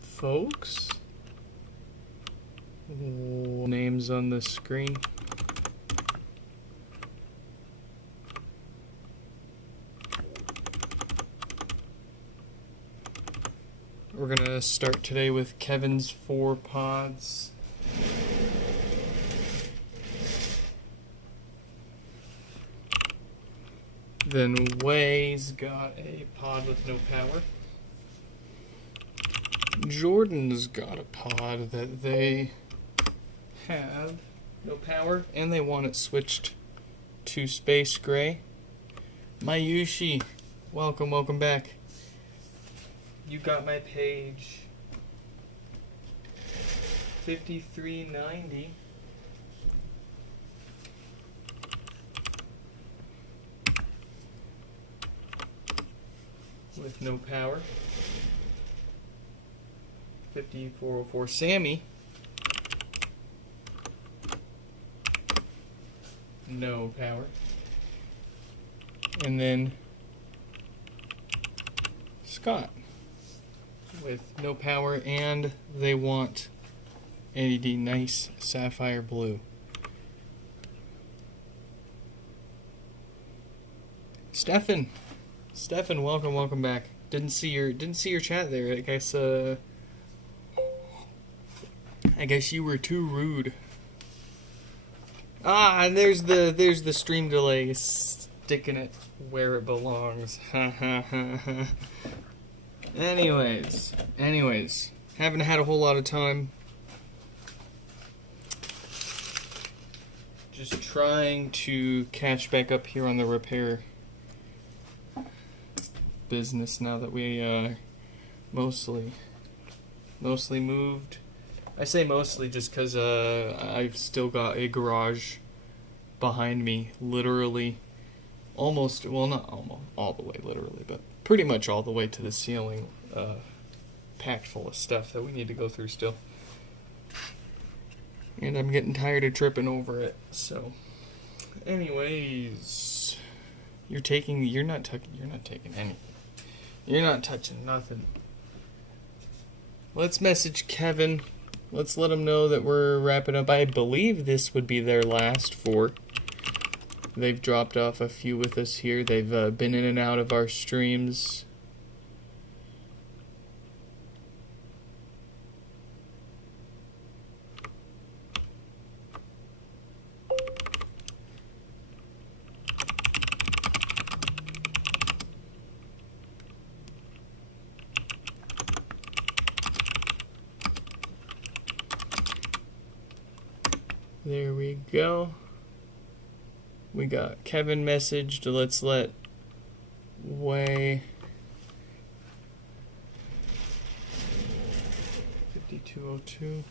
Folks? Names on the screen. We're gonna start today with Kevin's 4 pods. Then Way's got a pod with no power. Jordan's got a pod that they have no power and they want it switched to space gray. Mayushi, welcome back. You got my page 5390. With no power. 5404 Sammy. No power. And then Scott with no power, and they want LED nice sapphire blue. Stefan, welcome back. Didn't see your chat there. I guess you were too rude. And there's the stream delay sticking it where it belongs. Anyways, haven't had a whole lot of time. Just trying to catch back up here on the repair business now that we mostly moved. I say mostly just because I've still got a garage behind me, literally almost, well, not almost all the way literally, but pretty much all the way to the ceiling, packed full of stuff that we need to go through still. And I'm getting tired of tripping over it. So, anyways, you're not taking anything. You're not touching nothing. Let's message Kevin. Let's let him know that we're wrapping up. I believe this would be their last 4. They've dropped off a few with us here. They've been in and out of our streams. There we go. We got Kevin messaged. Let's let Way 5202.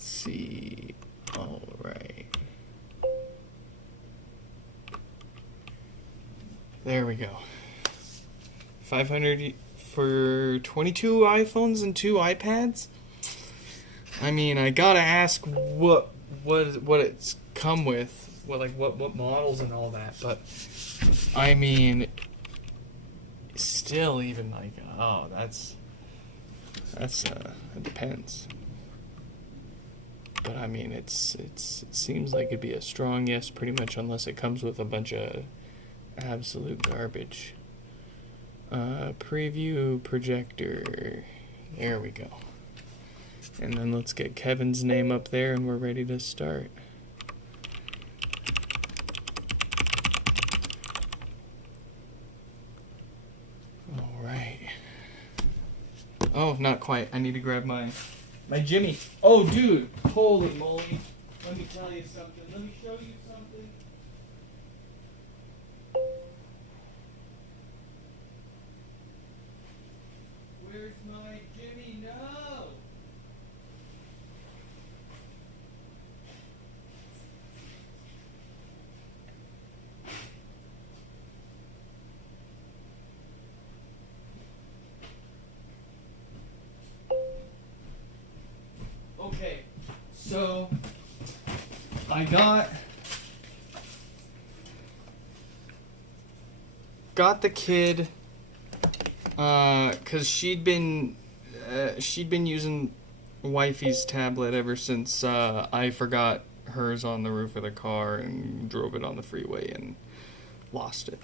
See. All right. There we go. 500 for 22 iPhones and 2 iPads. I mean, I gotta ask what it's come with, what models and all that. But I mean, still, even like, oh, that's it depends. But I mean, it seems like it'd be a strong yes, pretty much, unless it comes with a bunch of absolute garbage. Preview projector. There we go. And then let's get Kevin's name up there, and we're ready to start. All right. Oh, not quite. I need to grab my Jimmy. Oh, dude. Holy moly. Let me tell you something. Let me show you something. Where's my Jimmy? No! Okay, so I got the kid because she'd been using wifey's tablet ever since I forgot hers on the roof of the car and drove it on the freeway and lost it.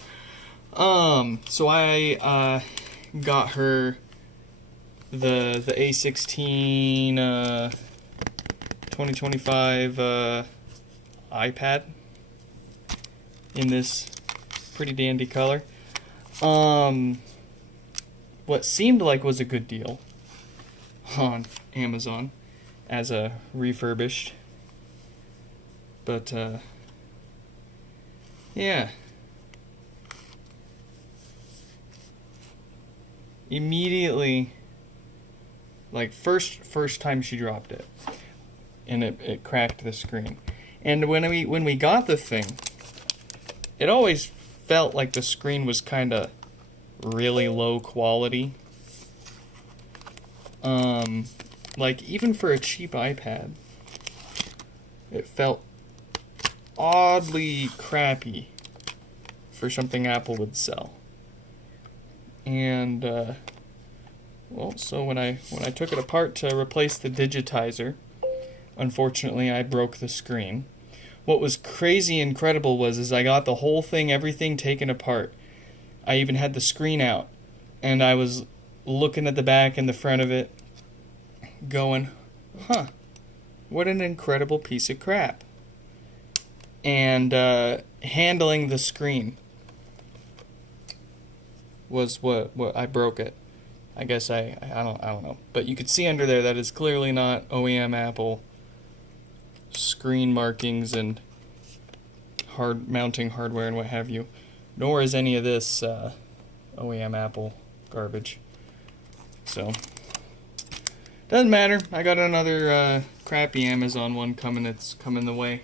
So I got her the A16 2025 iPad in this pretty dandy color. What seemed like was a good deal on Amazon as a refurbished, but yeah, immediately, like first time she dropped it, and it cracked the screen. And when we got the thing, it always felt like the screen was kind of really low quality. Like even for a cheap iPad, it felt oddly crappy for something Apple would sell. And well, so when I took it apart to replace the digitizer, unfortunately I broke the screen. What was crazy incredible was I got the whole thing, everything taken apart. I even had the screen out, and I was looking at the back and the front of it, going, huh, what an incredible piece of crap. And handling the screen was what I broke it. I guess I don't know. But you could see under there that is clearly not OEM Apple screen markings and hard mounting hardware and what have you. Nor is any of this OEM Apple garbage. So, doesn't matter. I got another crappy Amazon one coming. It's coming the way.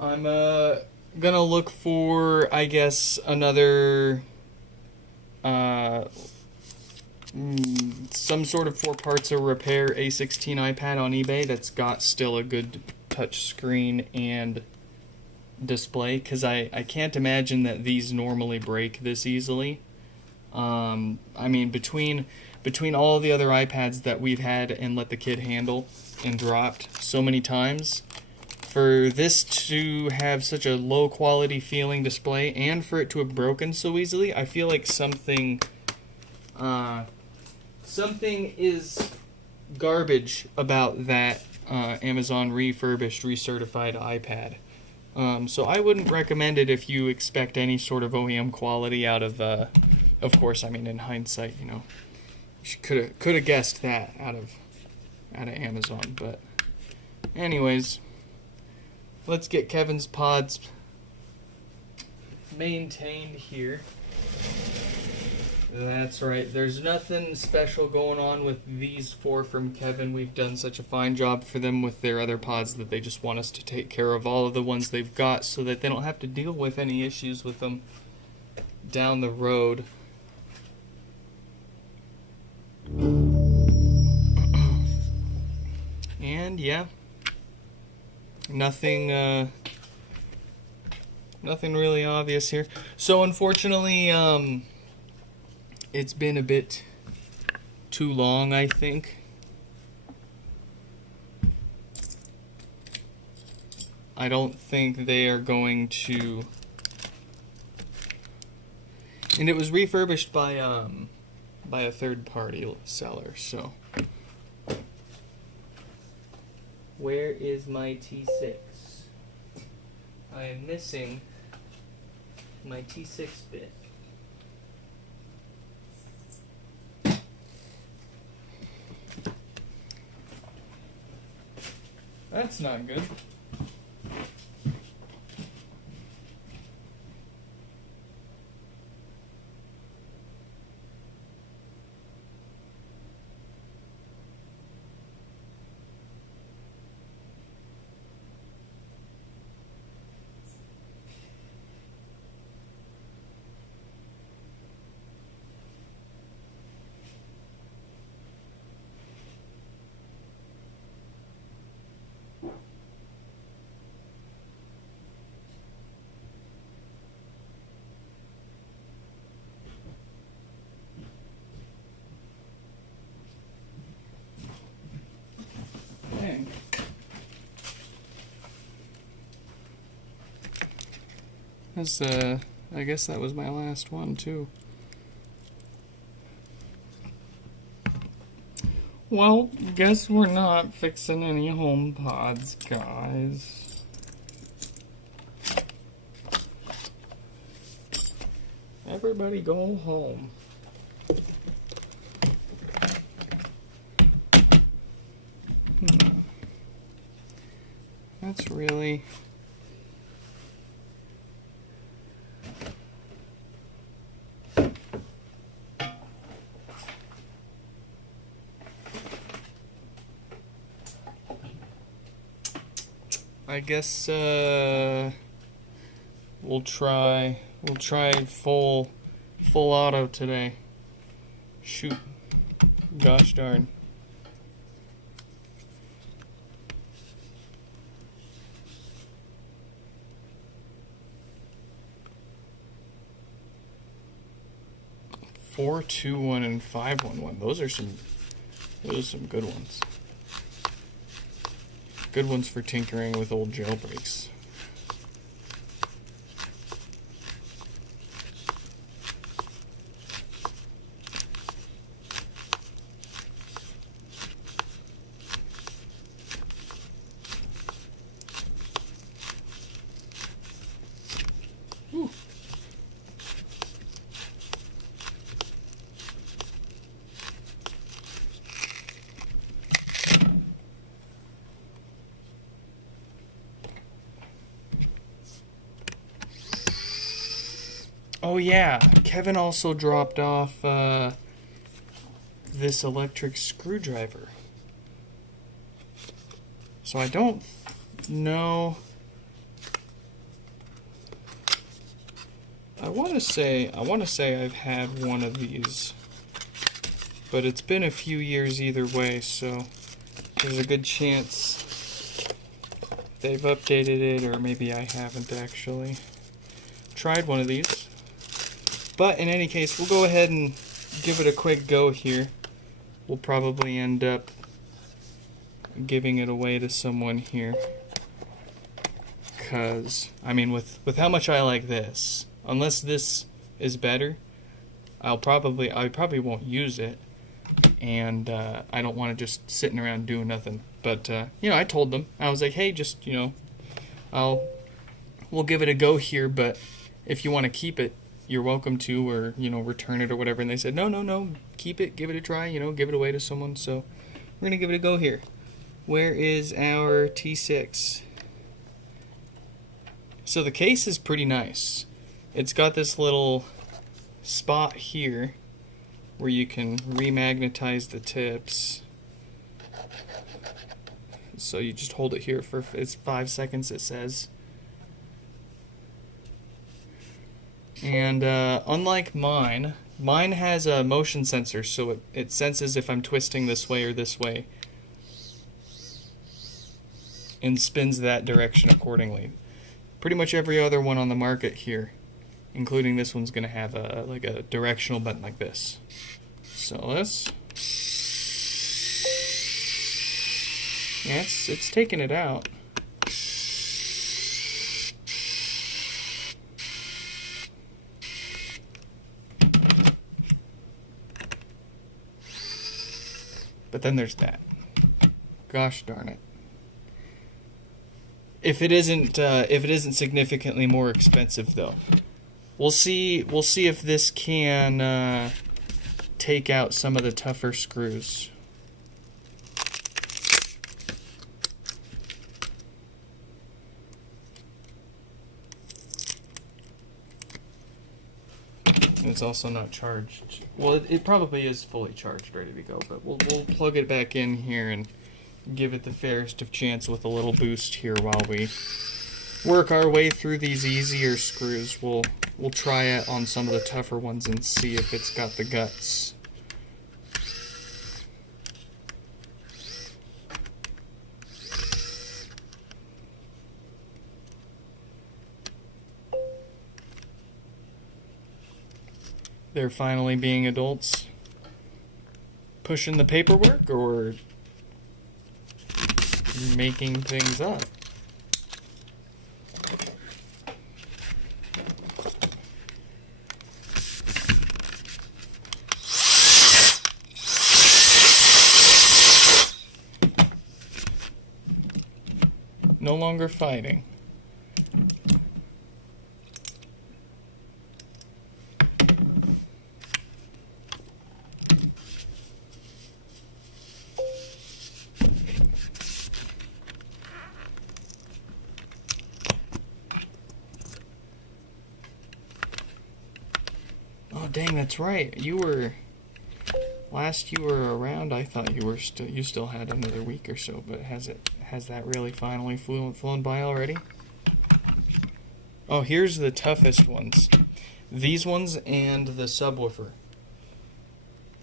I'm gonna look for, I guess, another some sort of 4 parts of repair A16 iPad on eBay that's got still a good touch screen and display, because I can't imagine that these normally break this easily. I mean, between all the other iPads that we've had and let the kid handle and dropped so many times, for this to have such a low quality feeling display and for it to have broken so easily, I feel like something is garbage about that Amazon refurbished, recertified iPad. So I wouldn't recommend it if you expect any sort of OEM quality out of course, I mean, in hindsight, you know, you could have guessed that out of Amazon. But anyways, let's get Kevin's pods maintained here. That's right. There's nothing special going on with these 4 from Kevin. We've done such a fine job for them with their other pods that they just want us to take care of all of the ones they've got so that they don't have to deal with any issues with them down the road. And yeah, nothing really obvious here. So unfortunately, it's been a bit too long, I think. I don't think they are going to... And it was refurbished by a third-party seller, so... Where is my T6? I am missing my T6 bit. That's not good. I guess that was my last one too. Well, guess we're not fixing any HomePods, guys. Everybody go home. That's really... I guess we'll try full auto today. Shoot. Gosh darn. Four, 2, 1, and 5, 1, 1. Those are some good ones. Good ones for tinkering with old jailbreaks. Whew. Oh yeah, Kevin also dropped off this electric screwdriver. So I don't know. I want to say I've had one of these, but it's been a few years either way, so there's a good chance they've updated it, or maybe I haven't actually tried one of these. But in any case, we'll go ahead and give it a quick go here. We'll probably end up giving it away to someone here. Because, I mean, with how much I like this, unless this is better, I probably won't use it. And I don't want to just sitting around doing nothing. But, you know, I told them, I was like, hey, just, you know, we'll give it a go here, but if you want to keep it, you're welcome to, or, you know, return it or whatever. And they said, no, keep it, give it a try, you know, give it away to someone. So we're going to give it a go here. Where is our T6? So the case is pretty nice. It's got this little spot here where you can remagnetize the tips. So you just hold it here for, it's 5 seconds, it says. And unlike mine has a motion sensor, so it senses if I'm twisting this way or this way, and spins that direction accordingly. Pretty much every other one on the market here, including this one's going to have like a directional button like this. So yeah, it's taking it out. But then there's that. Gosh darn it. If it isn't significantly more expensive though. We'll see if this can take out some of the tougher screws. And it's also not charged. Well, it probably is fully charged, ready to go, but we'll plug it back in here and give it the fairest of chance with a little boost here while we work our way through these easier screws. We'll try it on some of the tougher ones and see if it's got the guts. They're finally being adults, pushing the paperwork or making things up. No longer fighting. Oh dang, that's right. Last you were around, I thought you still had another week or so, but has that really finally flown by already? Oh, here's the toughest ones. These ones and the subwoofer.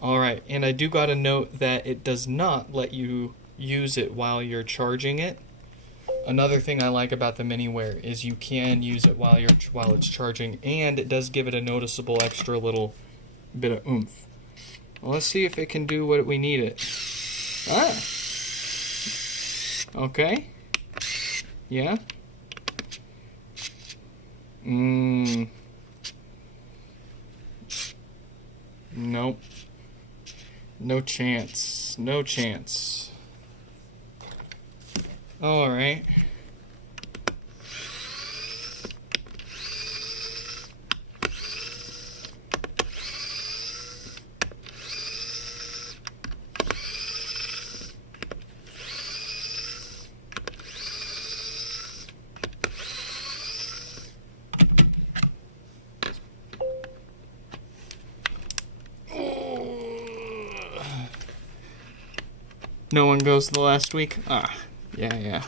Alright, and I do gotta note that it does not let you use it while you're charging it. Another thing I like about the MiniWare is you can use it while it's charging, and it does give it a noticeable extra little bit of oomph. Well, let's see if it can do what we need it. Ah! Okay. Yeah? Nope. No chance. No chance. Alright. No one goes the last week? Ah, yeah.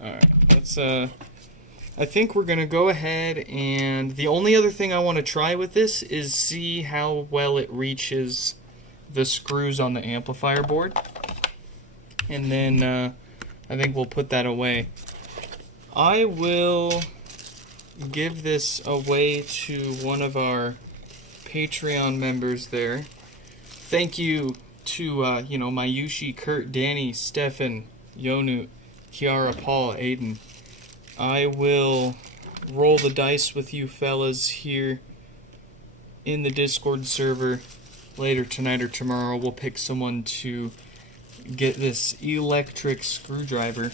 Alright, let's, I think we're gonna go ahead, and the only other thing I want to try with this is see how well it reaches the screws on the amplifier board, and then I think we'll put that away. I will give this away to one of our Patreon members there. Thank you to Mayushi, Kurt, Danny, Stefan, Yonu, Kiara, Paul, Aiden. I will roll the dice with you fellas here in the Discord server. Later tonight or tomorrow, we'll pick someone to get this electric screwdriver.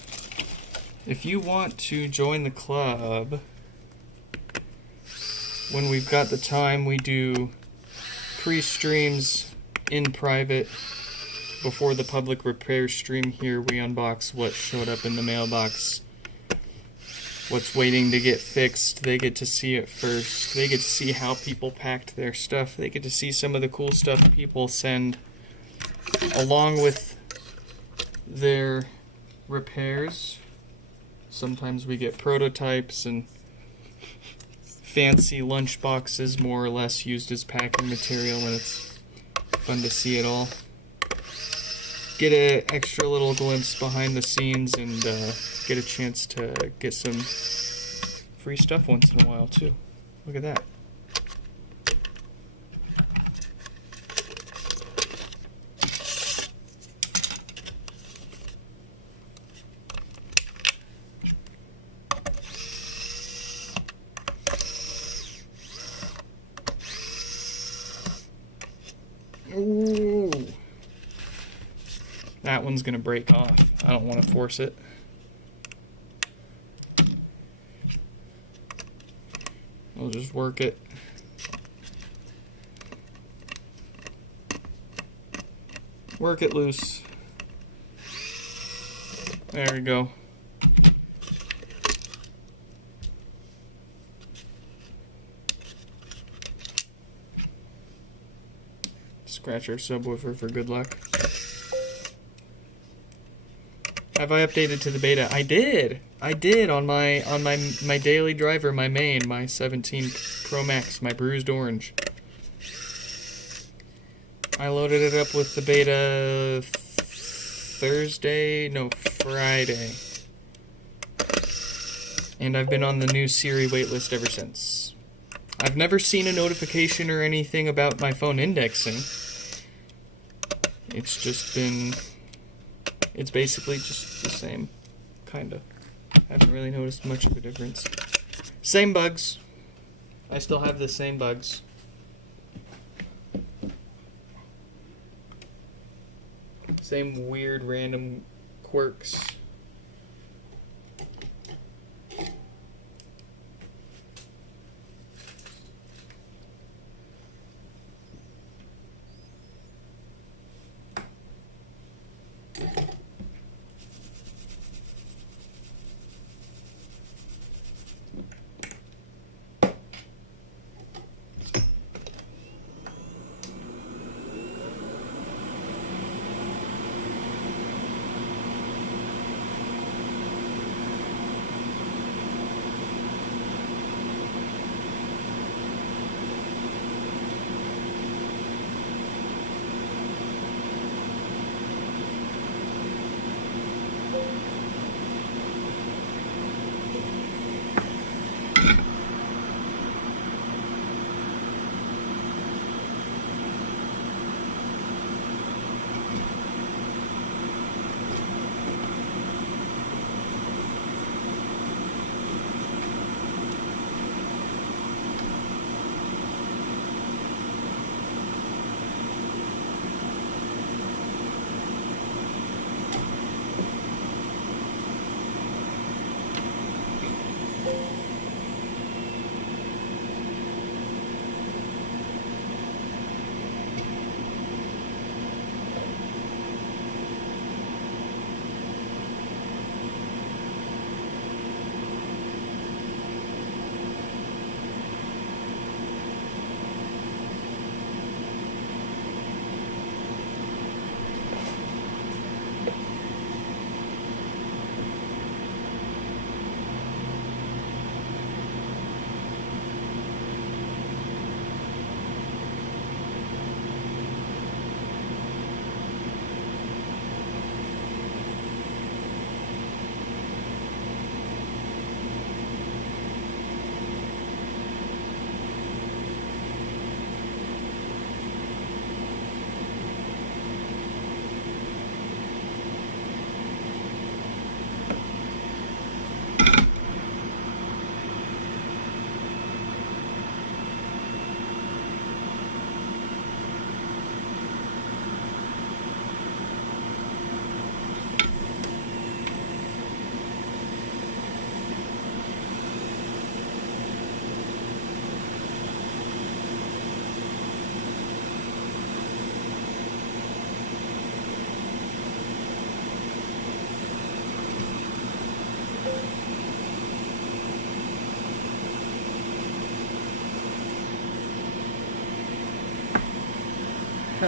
If you want to join the club, when we've got the time, we do pre-streams in private. Before the public repair stream here, we unbox what showed up in the mailbox. What's waiting to get fixed. They get to see it first. They get to see how people packed their stuff. They get to see some of the cool stuff people send along with their repairs. Sometimes we get prototypes and fancy lunch boxes more or less used as packing material, and it's fun to see it all. Get an extra little glimpse behind the scenes and get a chance to get some free stuff once in a while too. Look at that. Ooh. That one's gonna break off. I don't want to force it. We'll just work it. Work it loose. There we go. Scratch our subwoofer for good luck. Have I updated to the beta? I did on my daily driver, my main, my 17 Pro Max, my bruised orange. I loaded it up with the beta Friday. And I've been on the new Siri waitlist ever since. I've never seen a notification or anything about my phone indexing. It's just been It's basically just the same, kinda. Haven't really noticed much of a difference. Same bugs. I still have the same bugs. Same weird random quirks.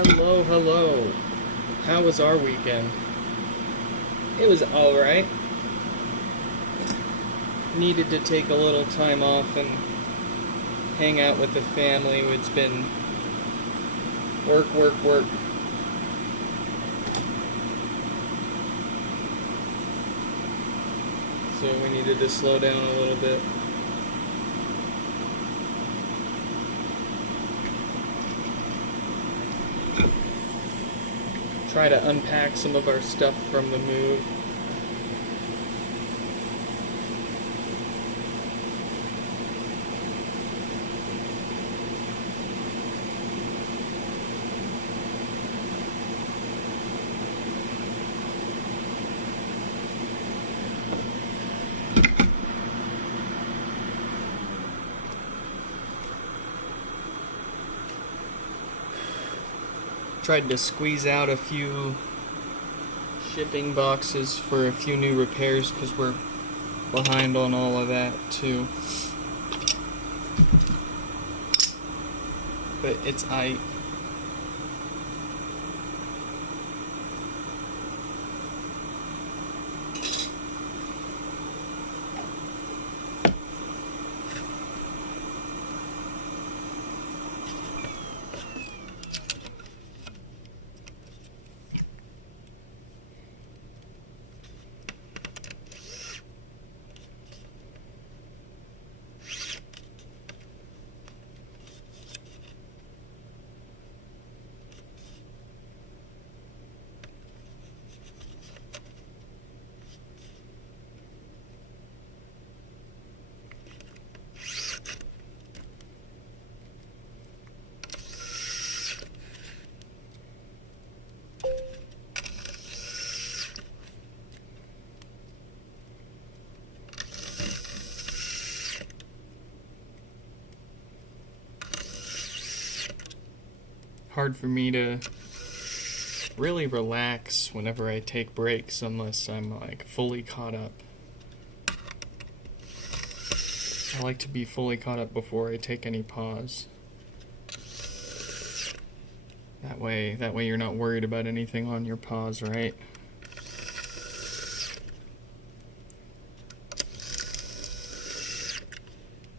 Hello, hello. How was our weekend? It was alright. Needed to take a little time off and hang out with the family. It's been work, work, work. So we needed to slow down a little bit. Try to unpack some of our stuff from the move. Tried to squeeze out a few shipping boxes for a few new repairs because we're behind on all of that too. But it's hard for me to really relax whenever I take breaks unless I'm like fully caught up. I like to be fully caught up before I take any pause. That way you're not worried about anything on your pause, right?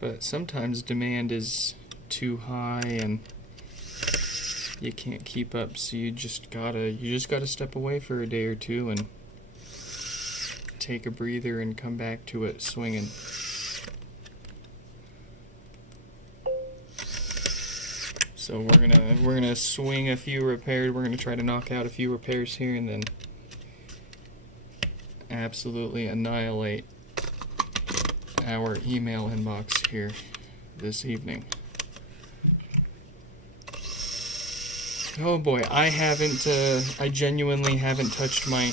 But sometimes demand is too high and you can't keep up, so you just gotta step away for a day or two and take a breather and come back to it swinging. So we're gonna swing a few repairs. We're gonna try to knock out a few repairs here and then absolutely annihilate our email inbox here this evening. Oh boy, I genuinely haven't touched my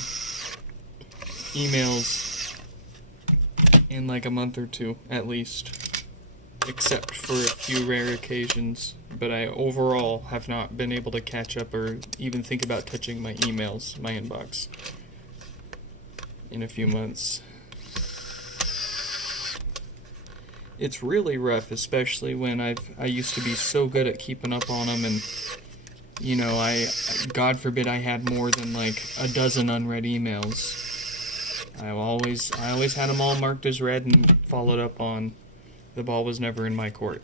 emails in like a month or two, at least. Except for a few rare occasions. But I overall have not been able to catch up or even think about touching my emails, my inbox, in a few months. It's really rough, especially when I used to be so good at keeping up on them, and you know, God forbid I had more than like a dozen unread emails. I always had them all marked as read and followed up on. The ball was never in my court.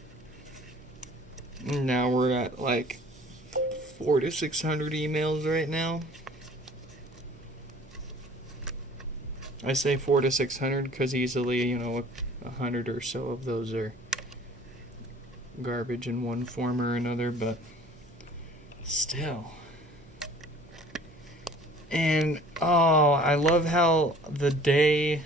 Now we're at like 400 to 600 emails right now. I say 400 to 600 because easily, you know, 100 or so of those are garbage in one form or another, but still. And I love how the day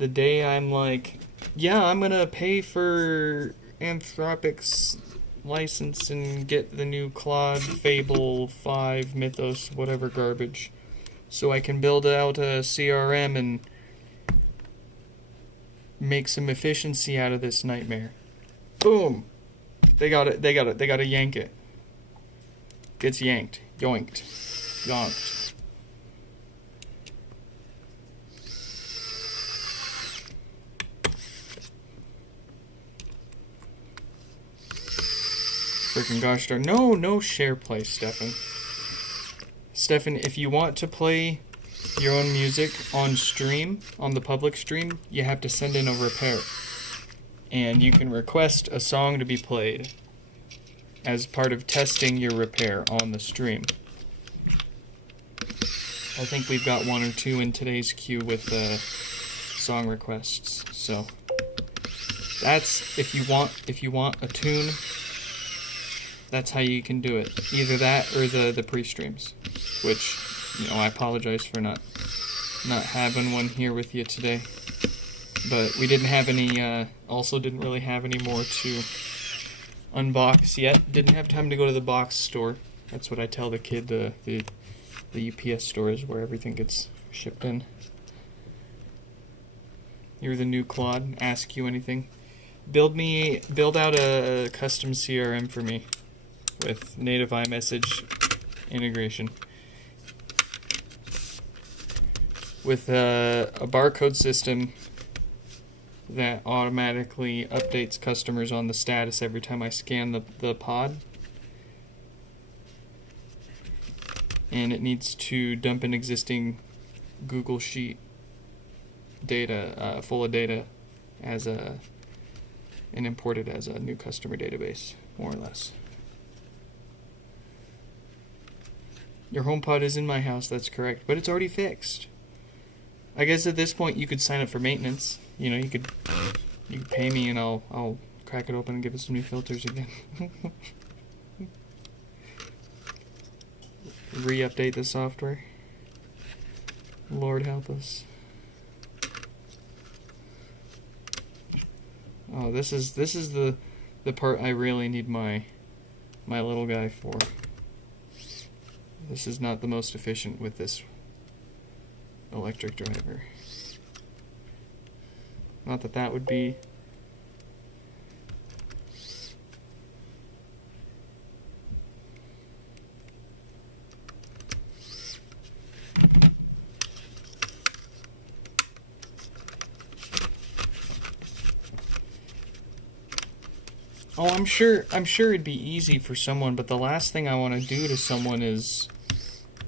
I'm like, yeah, I'm gonna pay for Anthropic's license and get the new Claude, Fable 5, Mythos, whatever garbage, so I can build out a CRM and make some efficiency out of this nightmare. Boom! They gotta yank it. Gets yanked. Yoinked. Yonked. Freaking gosh darn. No share play, Stefan. Stefan, if you want to play your own music on stream, on the public stream, you have to send in a repair. And you can request a song to be played as part of testing your repair on the stream. I think we've got one or two in today's queue with song requests. So that's if you want a tune, that's how you can do it. Either that or the pre-streams, which, you know, I apologize for not having one here with you today. But we didn't have any, also didn't really have any more to unbox yet. Didn't have time to go to the box store. That's what I tell the kid, the UPS store is where everything gets shipped in. You're the new Claude. Ask you anything. Build out a custom CRM for me with native iMessage integration. With a barcode system that automatically updates customers on the status every time I scan the pod. And it needs to dump an existing Google Sheet data, full of data, and import it as a new customer database, more or less. Your HomePod is in my house, that's correct, but it's already fixed. I guess at this point you could sign up for maintenance. You know, you could pay me and I'll crack it open and give it some new filters again. Re-update the software. Lord help us. Oh, this is the part I really need my little guy for. This is not the most efficient with this electric driver. Not that that would be Oh, I'm sure it'd be easy for someone, but the last thing I want to do to someone is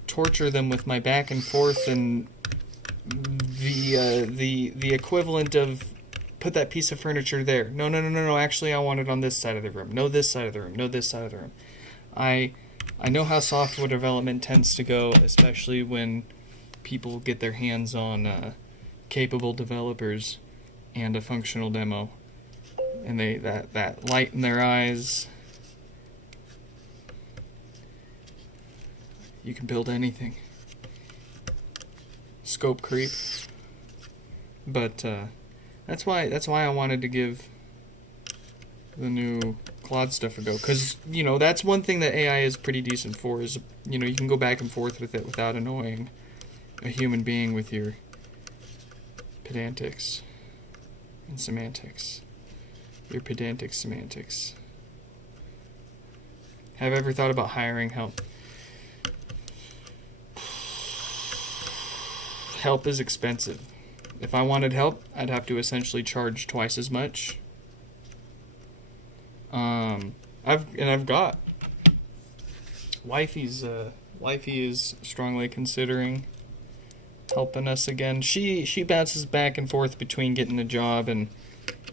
torture them with my back and forth and the equivalent of put that piece of furniture there. No, no, no, no, no. Actually, I want it on this side of the room. No, this side of the room. No, this side of the room. I know how software development tends to go, especially when people get their hands on capable developers and a functional demo, and that light in their eyes. You can build anything. Scope creep. But that's why I wanted to give the new Claude stuff a go, because that's one thing that AI is pretty decent for, is you can go back and forth with it without annoying a human being with your pedantics and semantics. Your pedantic semantics. Have you ever thought about hiring help? Help is expensive. If I wanted help, I'd have to essentially charge twice as much. I've got wifey is strongly considering helping us again. She bounces back and forth between getting a job and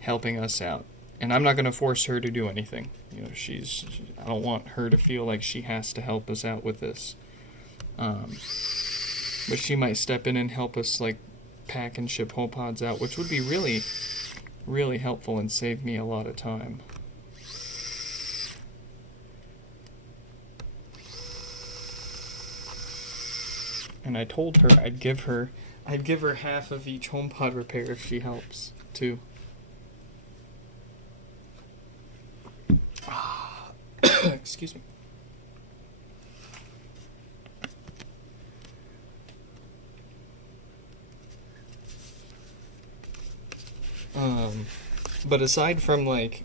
helping us out, and I'm not going to force her to do anything. I don't want her to feel like she has to help us out with this. But she might step in and help us like pack and ship HomePods out, which would be really, really helpful and save me a lot of time. And I told her I'd give her half of each HomePod repair if she helps too. Excuse me. But aside from like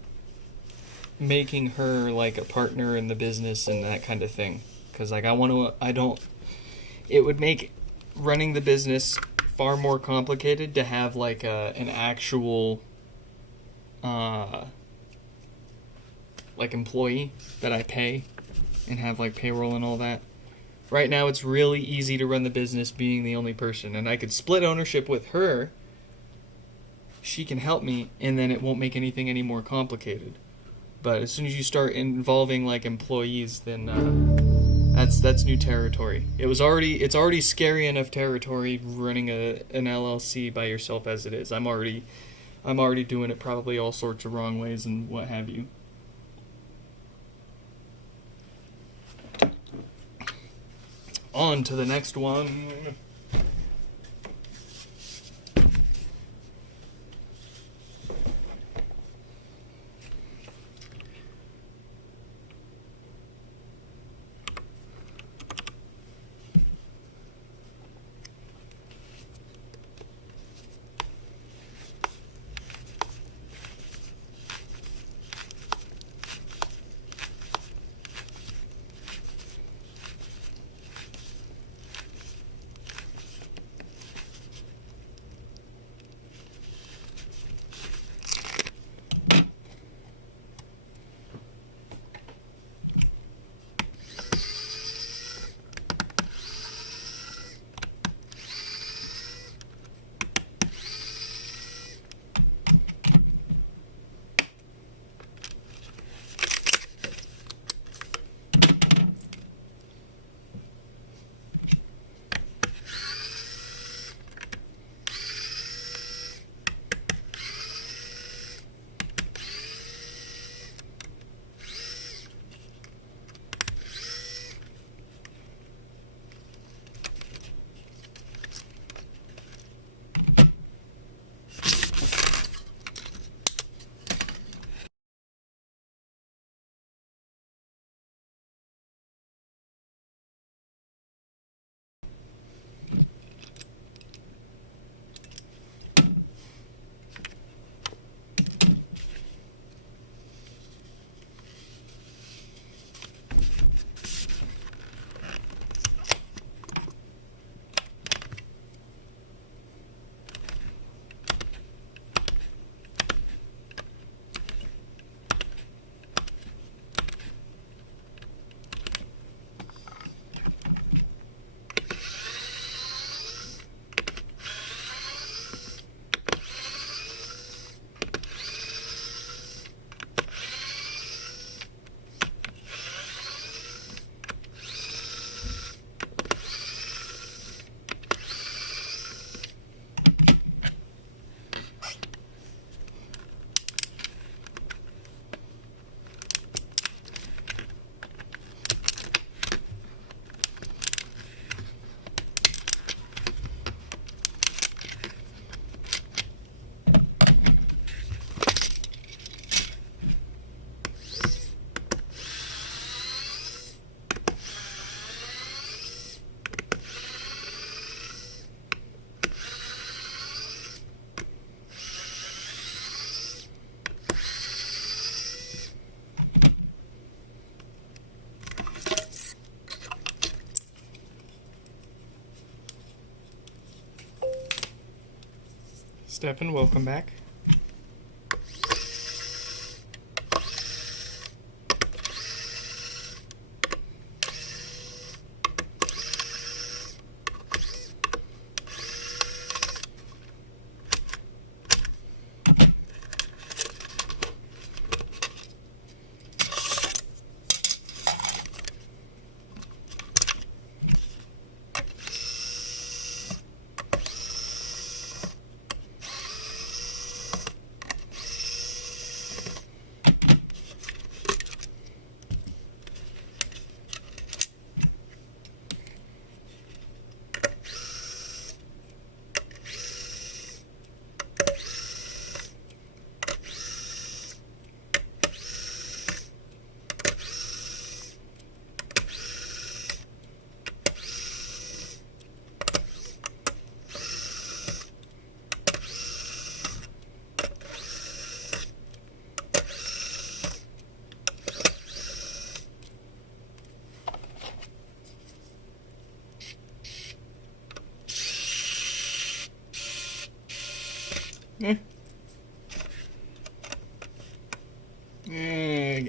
making her like a partner in the business and that kind of thing, because like it would make running the business far more complicated to have like an actual like employee that I pay and have like payroll and all that. Right now it's really easy to run the business being the only person, and I could split ownership with her. She can help me, and then it won't make anything any more complicated. But as soon as you start involving like employees, then that's new territory. It's already scary enough territory running an LLC by yourself as it is. I'm already doing it probably all sorts of wrong ways and what have you. On to the next one. Stefan, welcome back.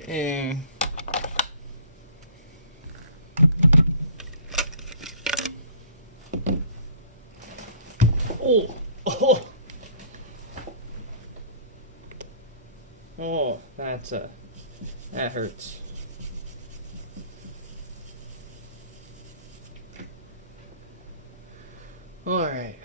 Eh. Oh, oh, oh, that hurts. All right.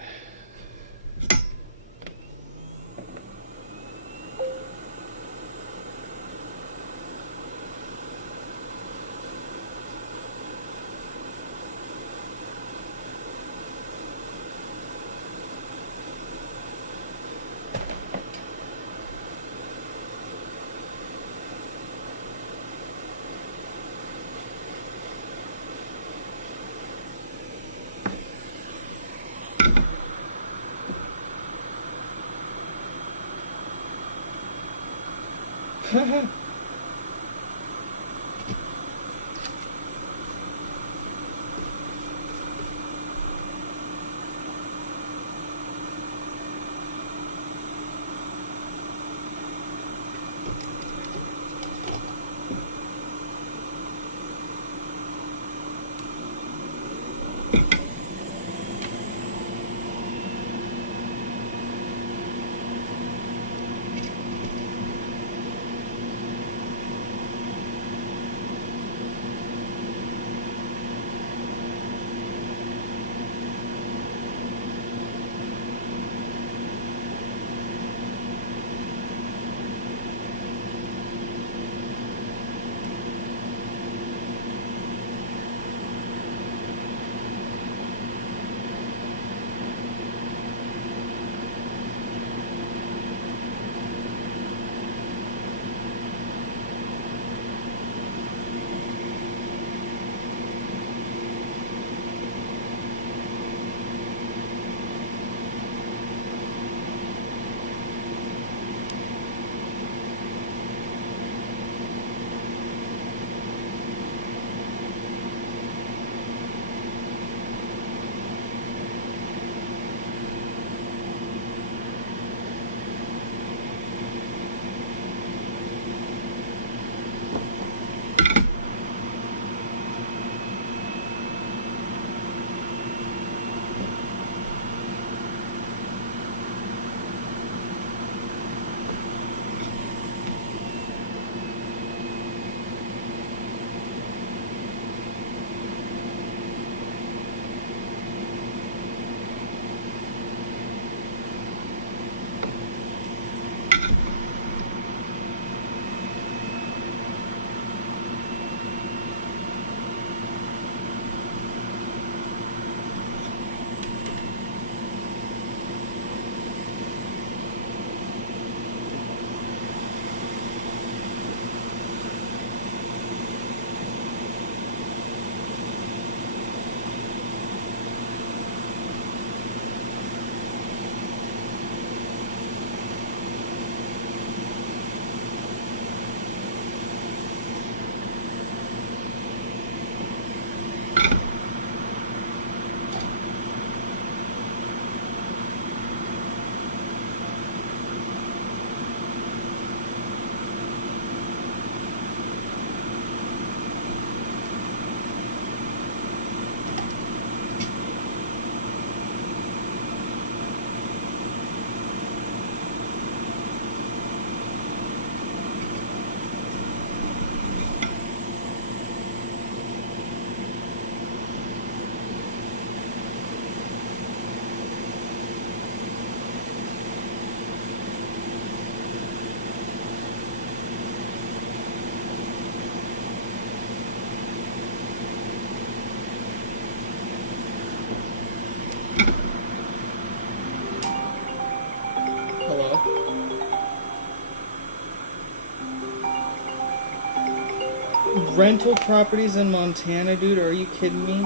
Rental properties in Montana, dude? Are you kidding me?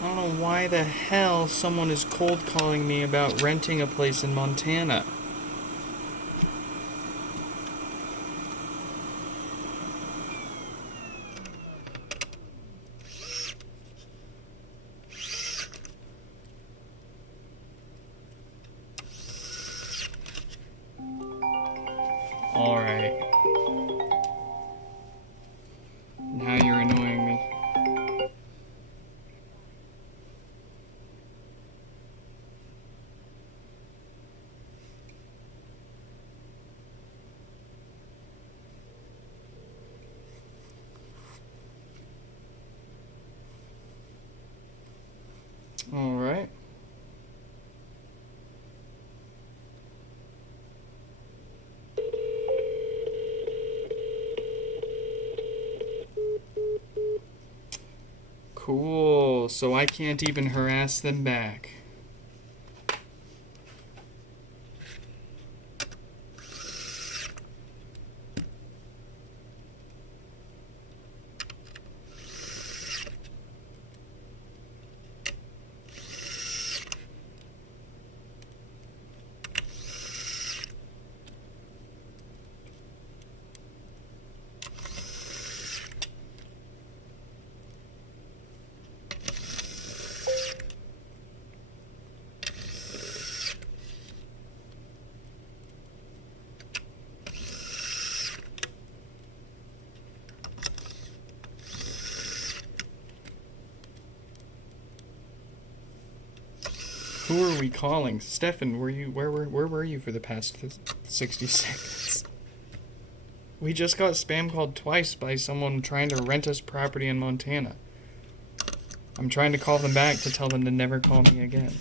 I don't know why the hell someone is cold calling me about renting a place in Montana. Alright. Now you're annoying me. Alright. Cool. So I can't even harass them back. Who are we calling? Stefan, where were you for the past 60 seconds? We just got spam called twice by someone trying to rent us property in Montana. I'm trying to call them back to tell them to never call me again.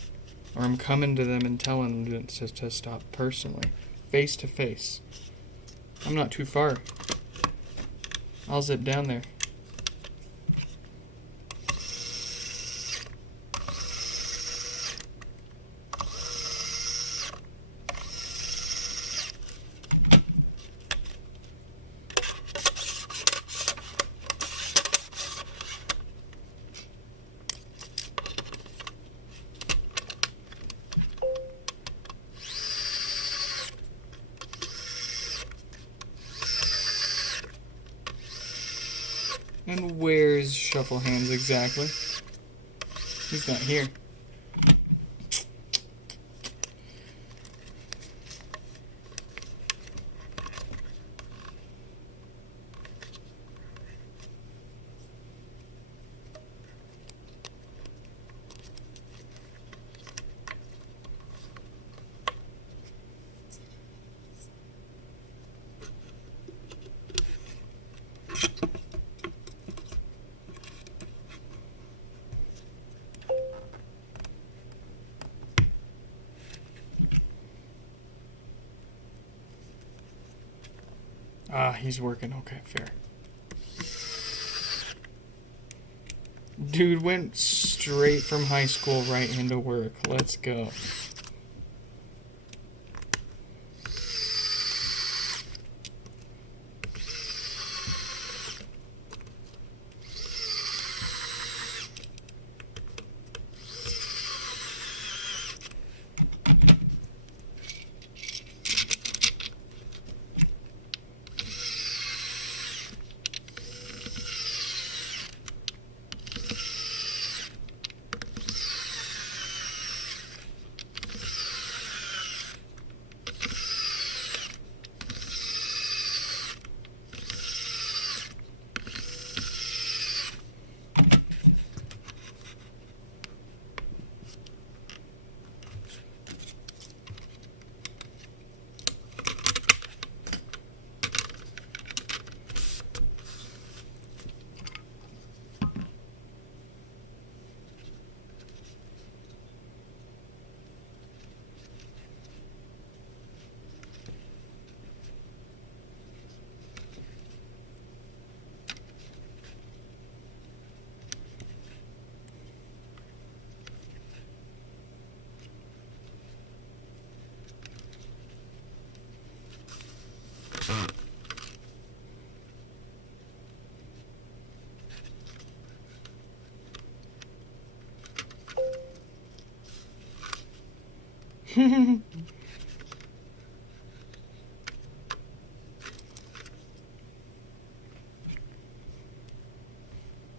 Or I'm coming to them and telling them to stop personally. Face to face. I'm not too far. I'll zip down there. And where's Shuffle Hands exactly? He's not here. Ah, he's working. Okay, fair. Dude went straight from high school right into work. Let's go.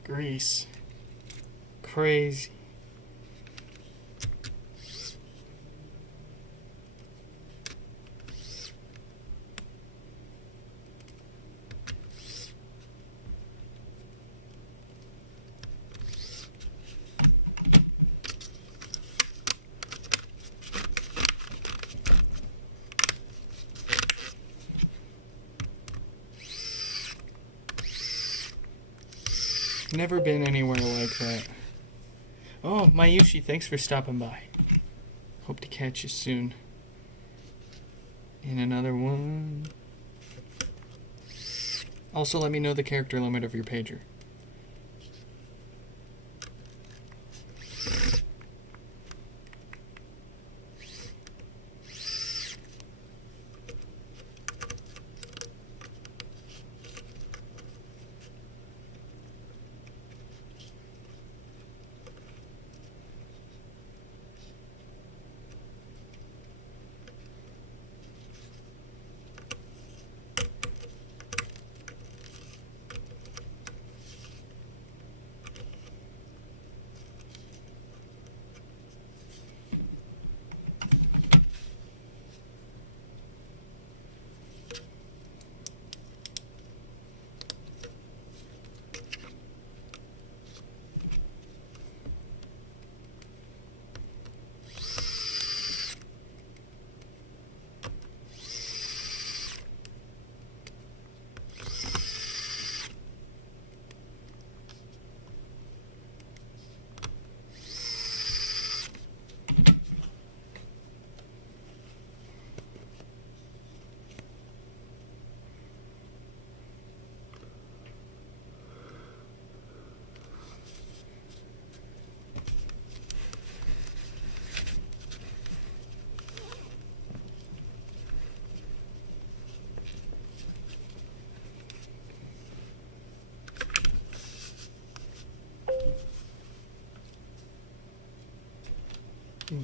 Grease. Crazy. Never been anywhere like that. Oh, Mayushi, thanks for stopping by. Hope to catch you soon. In another one. Also, let me know the character limit of your pager.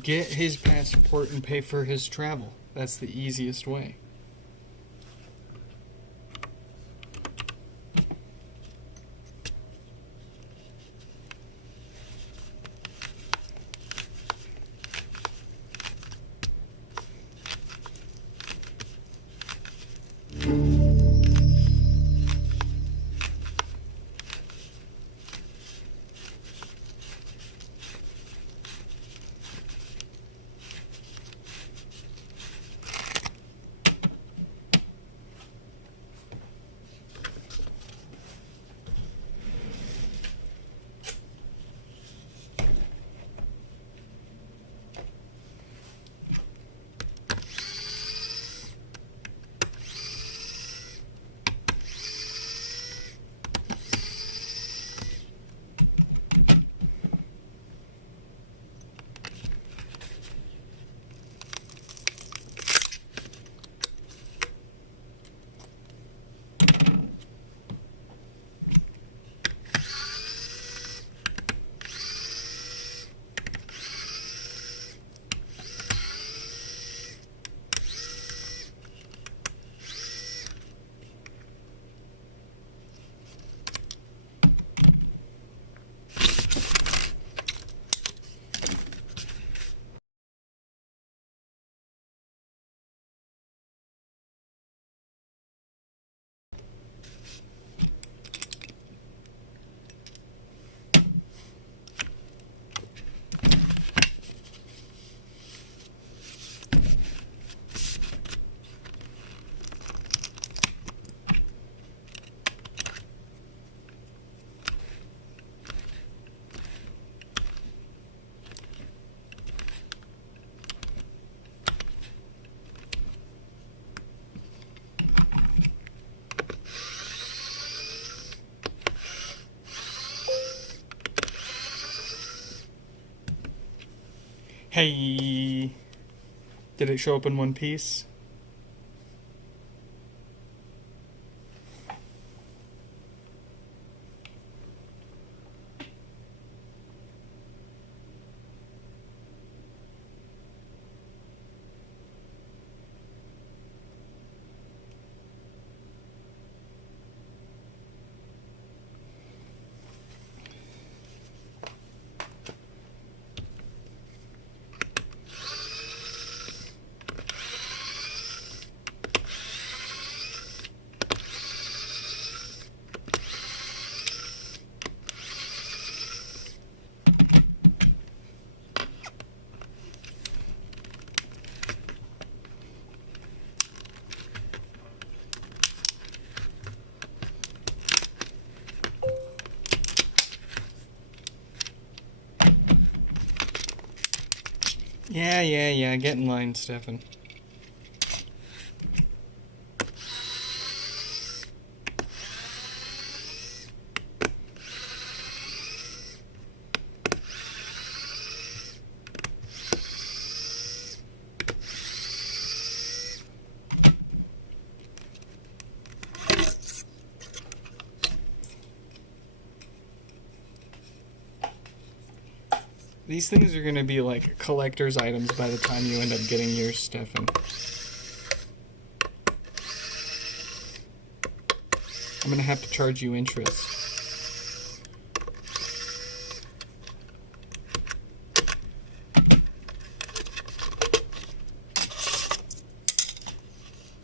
Get his passport and pay for his travel. That's the easiest way. Hey, did it show up in one piece? Yeah. Get in line, Stefan. These things are going to be like collector's items by the time you end up getting yours, Stefan. I'm going to have to charge you interest.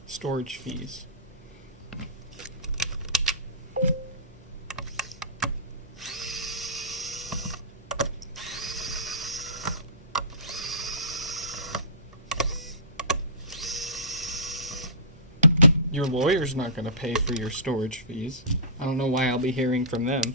Storage fees. Your lawyer's not going to pay for your storage fees. I don't know why I'll be hearing from them.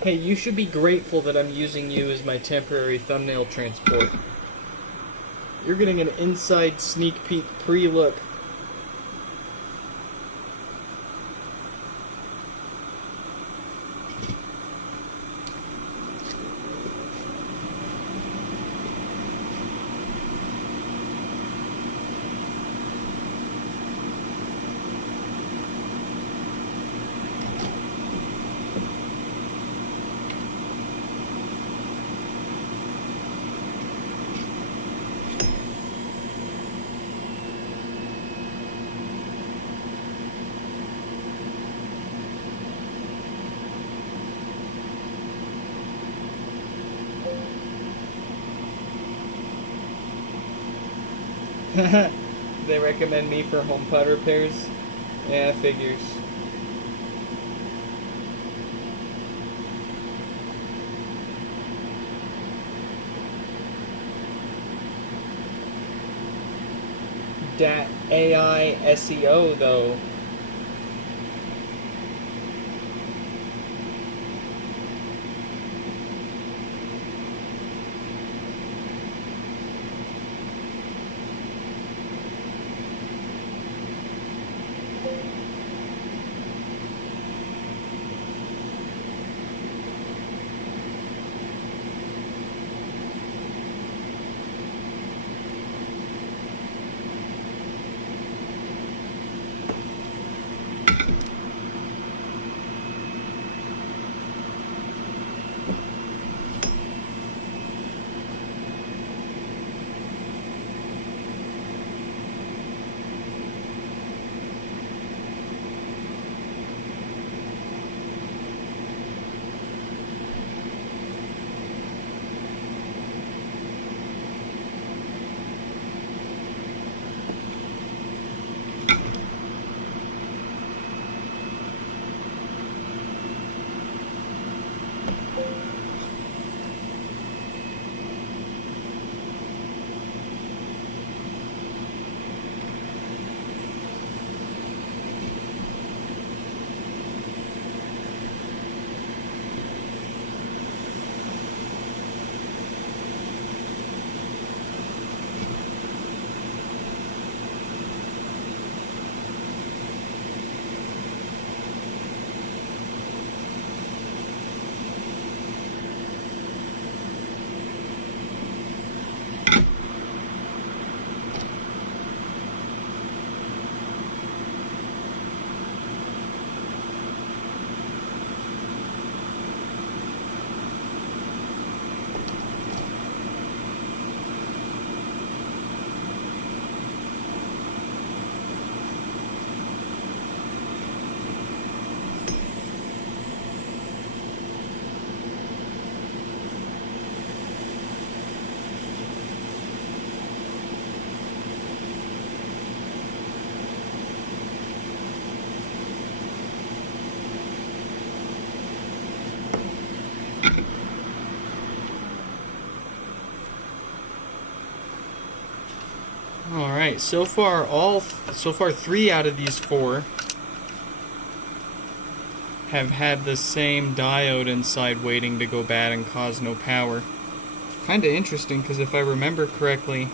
Hey, you should be grateful that I'm using you as my temporary thumbnail transport. You're getting an inside sneak peek pre-look. They recommend me for HomePod repairs? Yeah, figures. Dat AI SEO though. Alright, so far 3 out of these 4 have had the same diode inside waiting to go bad and cause no power. Kinda interesting, because if I remember correctly,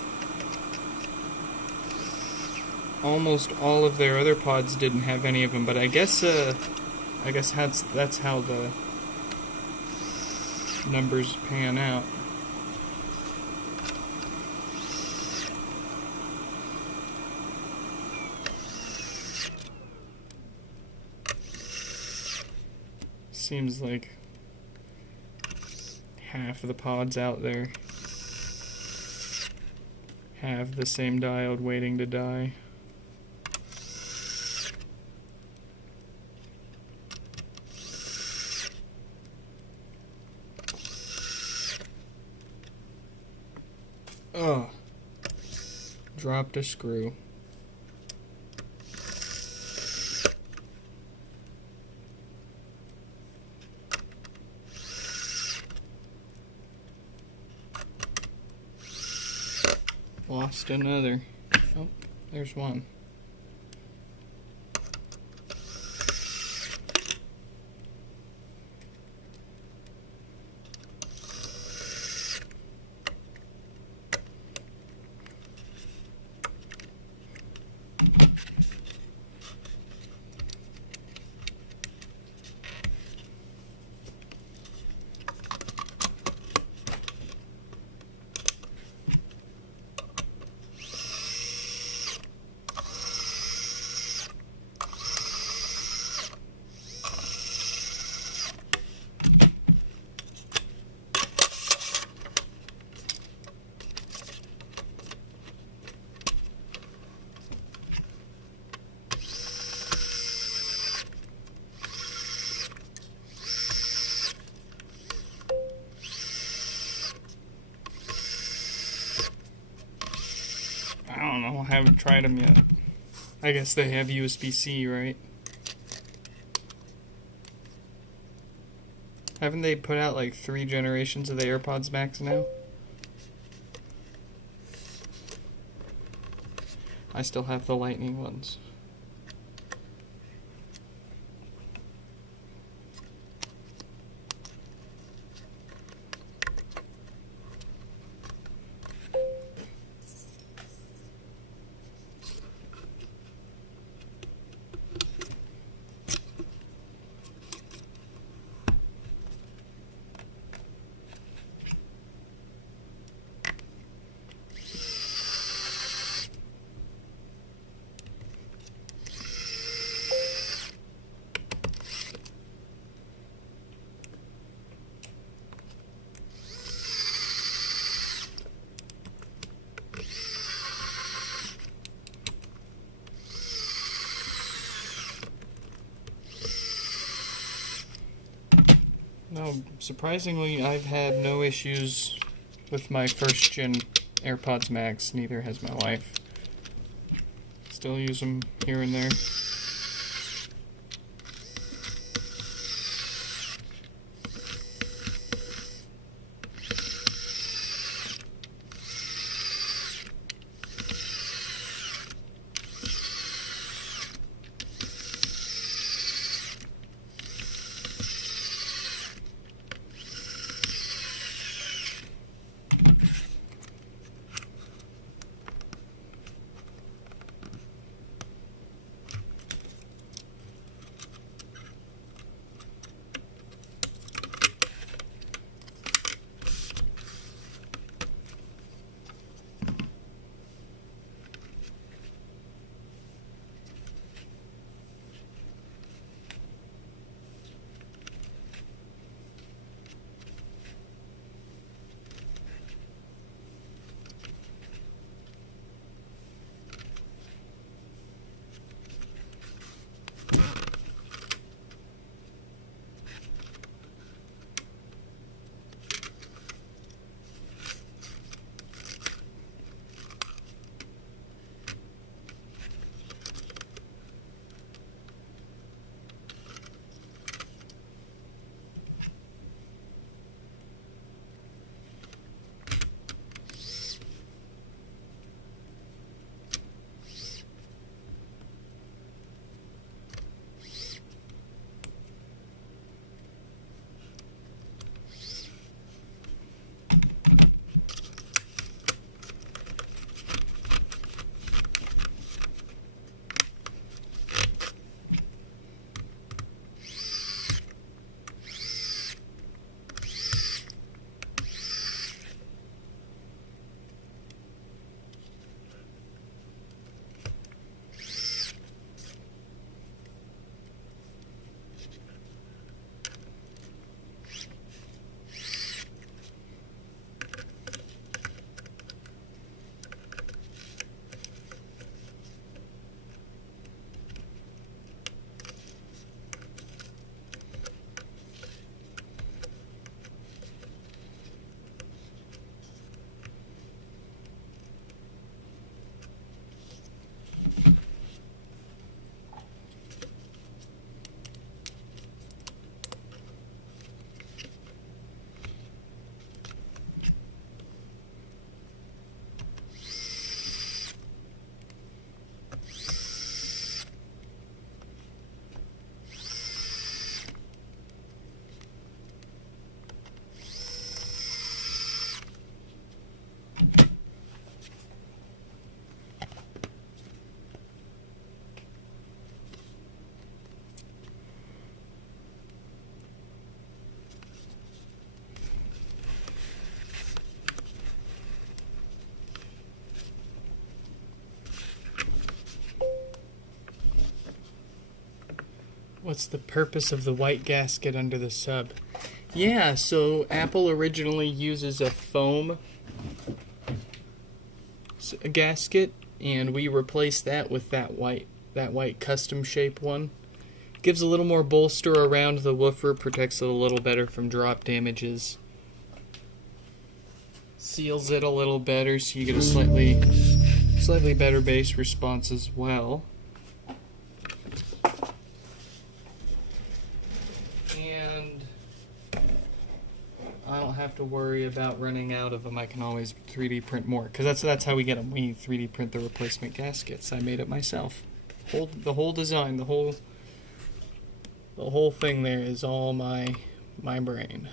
almost all of their other pods didn't have any of them, but I guess that's how the numbers pan out. Seems like half of the pods out there have the same diode waiting to die. Oh, dropped a screw. Lost another. Oh, there's one. I don't know, I haven't tried them yet. I guess they have USB-C, right? Haven't they put out like 3 generations of the AirPods Max now? I still have the Lightning ones. No, surprisingly, I've had no issues with my first gen AirPods Max. Neither has my wife. Still use them here and there. What's the purpose of the white gasket under the sub? Yeah, so Apple originally uses a foam gasket, and we replaced that with that white custom shape one. Gives a little more bolster around the woofer, protects it a little better from drop damages. Seals it a little better so you get a slightly better bass response as well. And I don't have to worry about running out of them. I can always 3D print more, because that's how we get them. We 3D print the replacement gaskets. I made it myself. The whole design, the whole thing there is all my brain.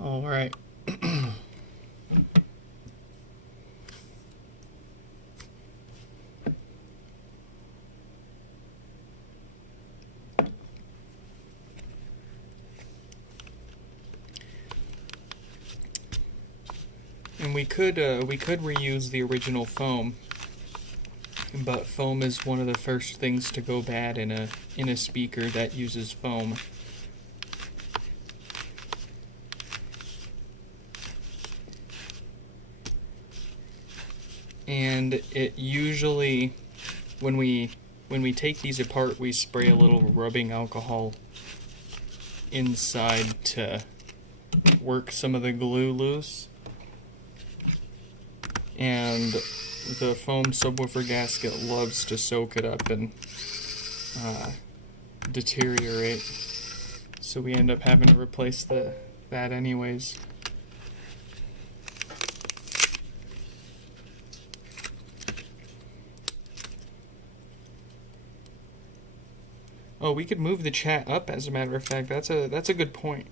All right. And we could reuse the original foam, but foam is one of the first things to go bad in a speaker that uses foam. And it usually, when we take these apart, we spray a little rubbing alcohol inside to work some of the glue loose. And the foam subwoofer gasket loves to soak it up and deteriorate. So we end up having to replace that anyways. Oh, we could move the chat up, as a matter of fact. That's a good point.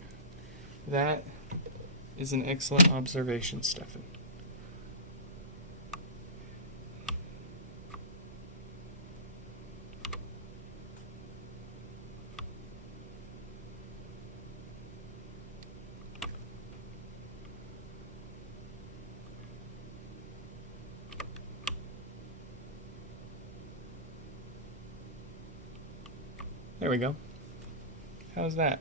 That is an excellent observation, Stefan. There we go. How's that?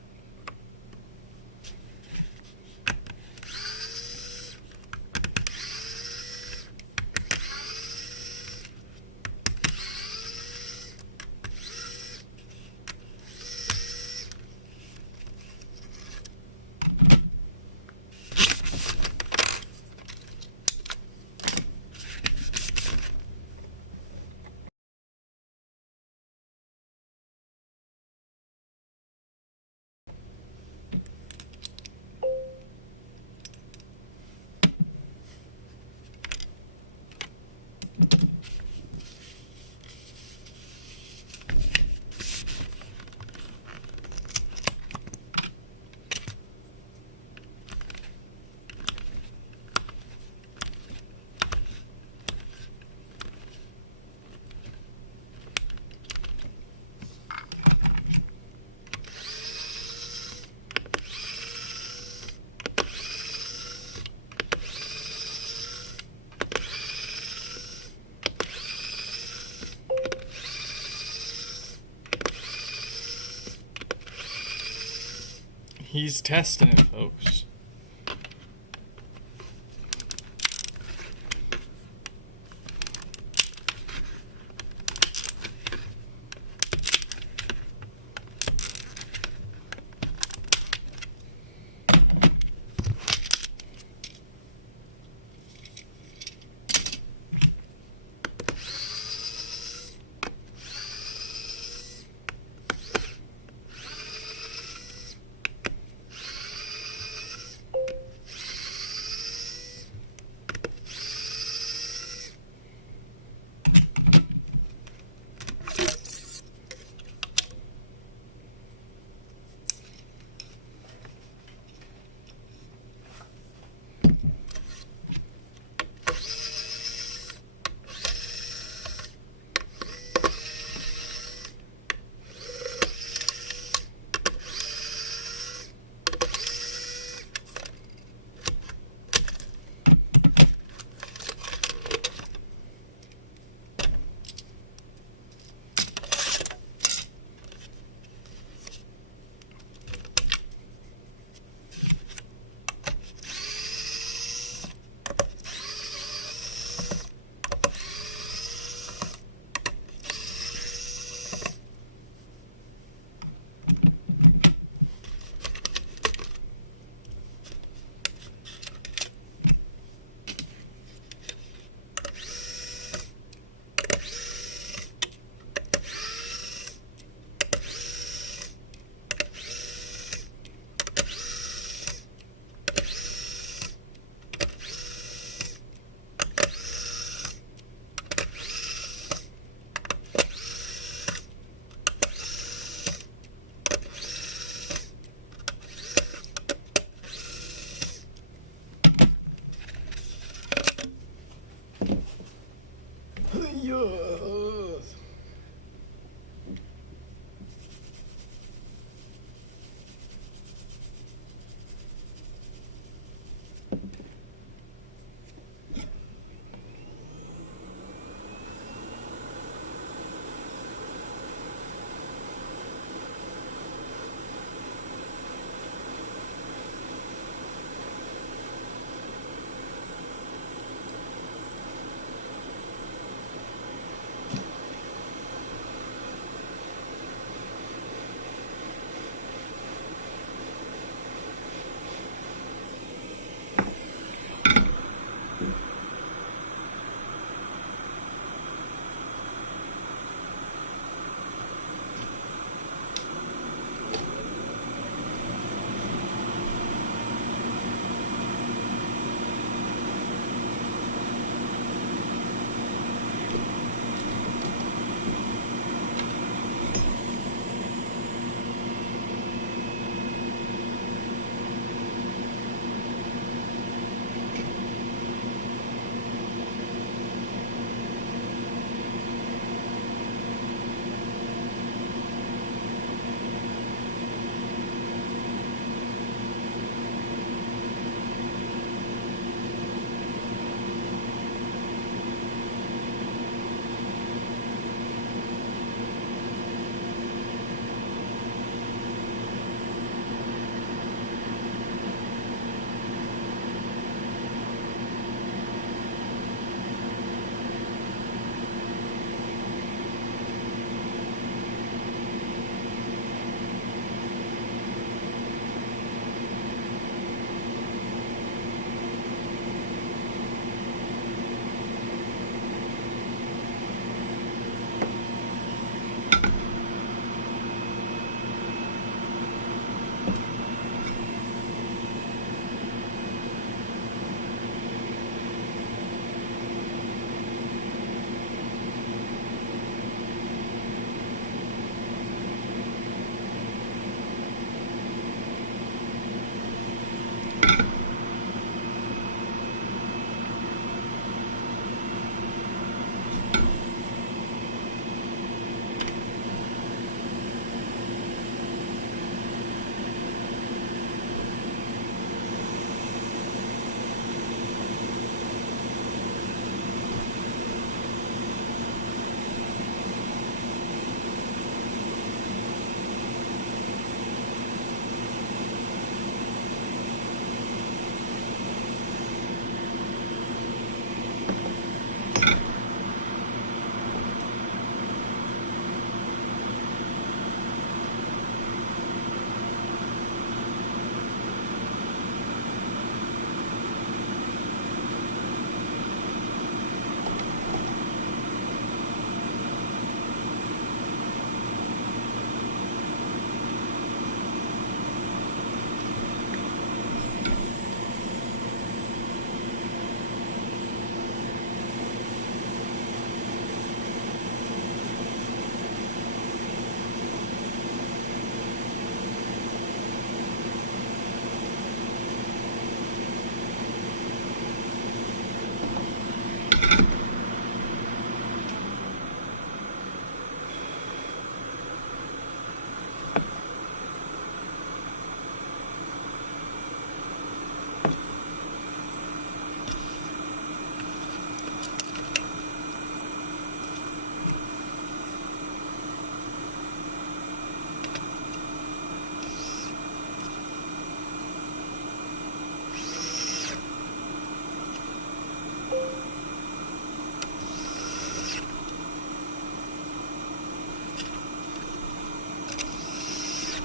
He's testing it, folks.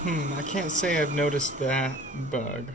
I can't say I've noticed that bug.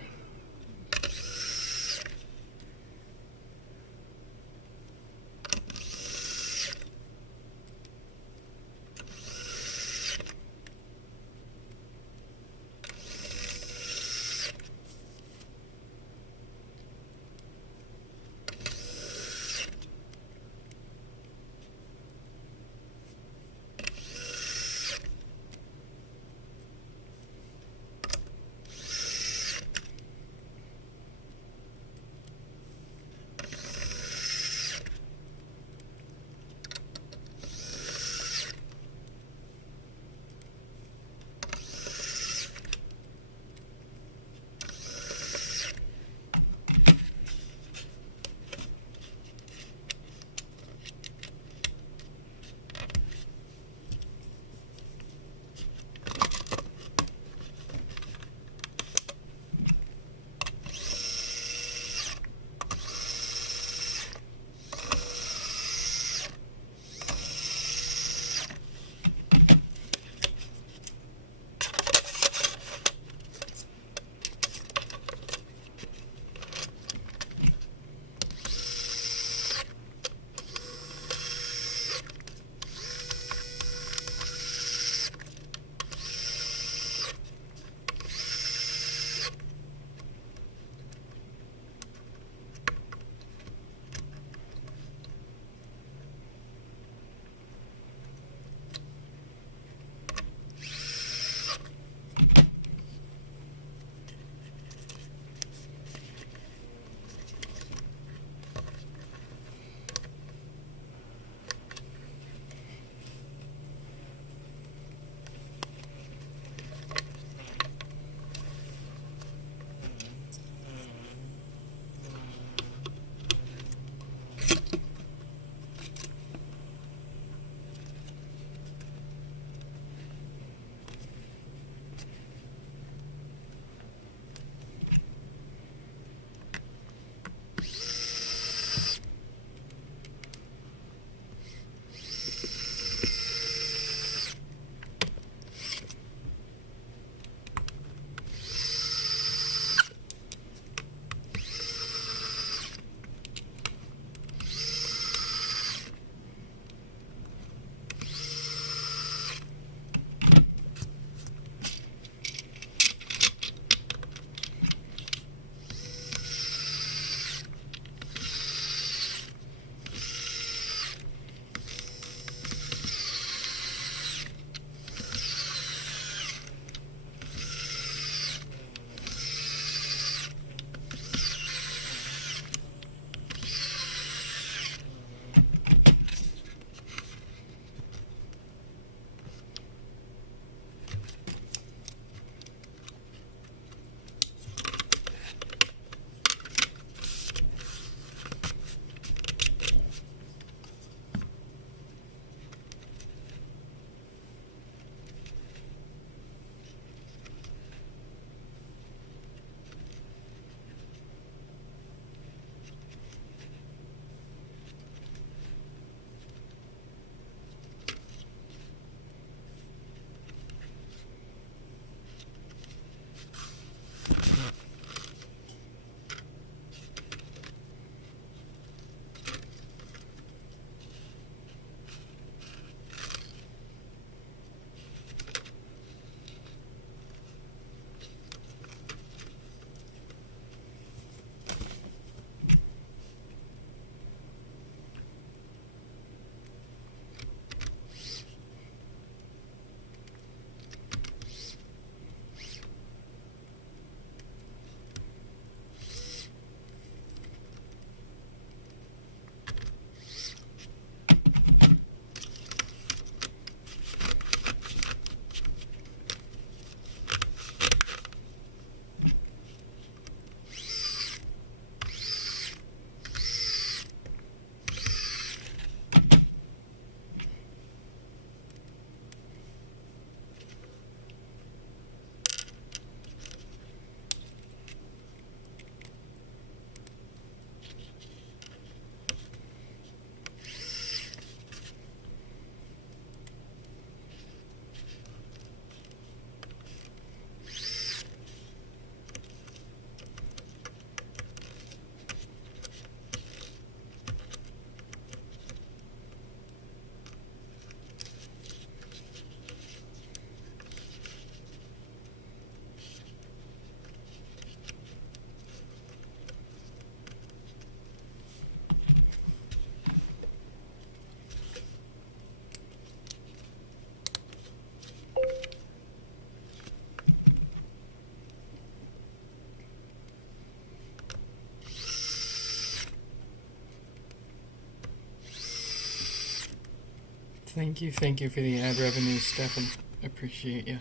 Thank you for the ad revenue, Stefan. Appreciate you.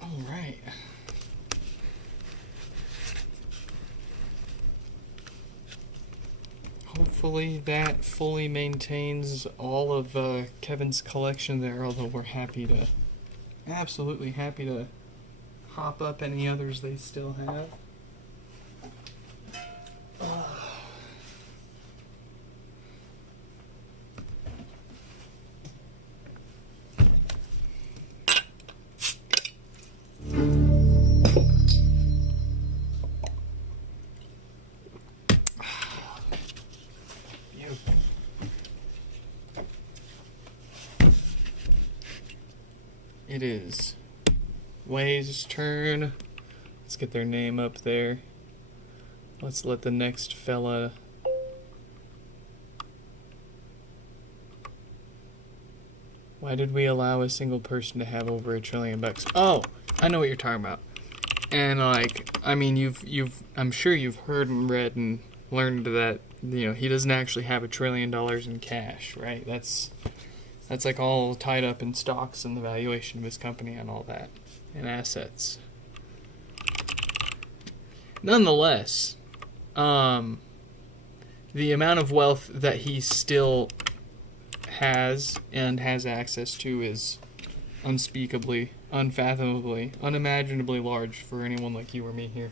All right. Hopefully that fully maintains all of Kevin's collection there, although we're absolutely happy to hop up any others they still have. It is Way's turn. Let's get their name up there. Let's let the next fella... Why did we allow a single person to have over $1 trillion? Oh, I know what you're talking about. And like, I mean, I'm sure you've heard and read and learned that, you know, he doesn't actually have $1 trillion in cash, right? That's like all tied up in stocks and the valuation of his company and all that, and assets. Nonetheless, the amount of wealth that he still has and has access to is unspeakably, unfathomably, unimaginably large for anyone like you or me here.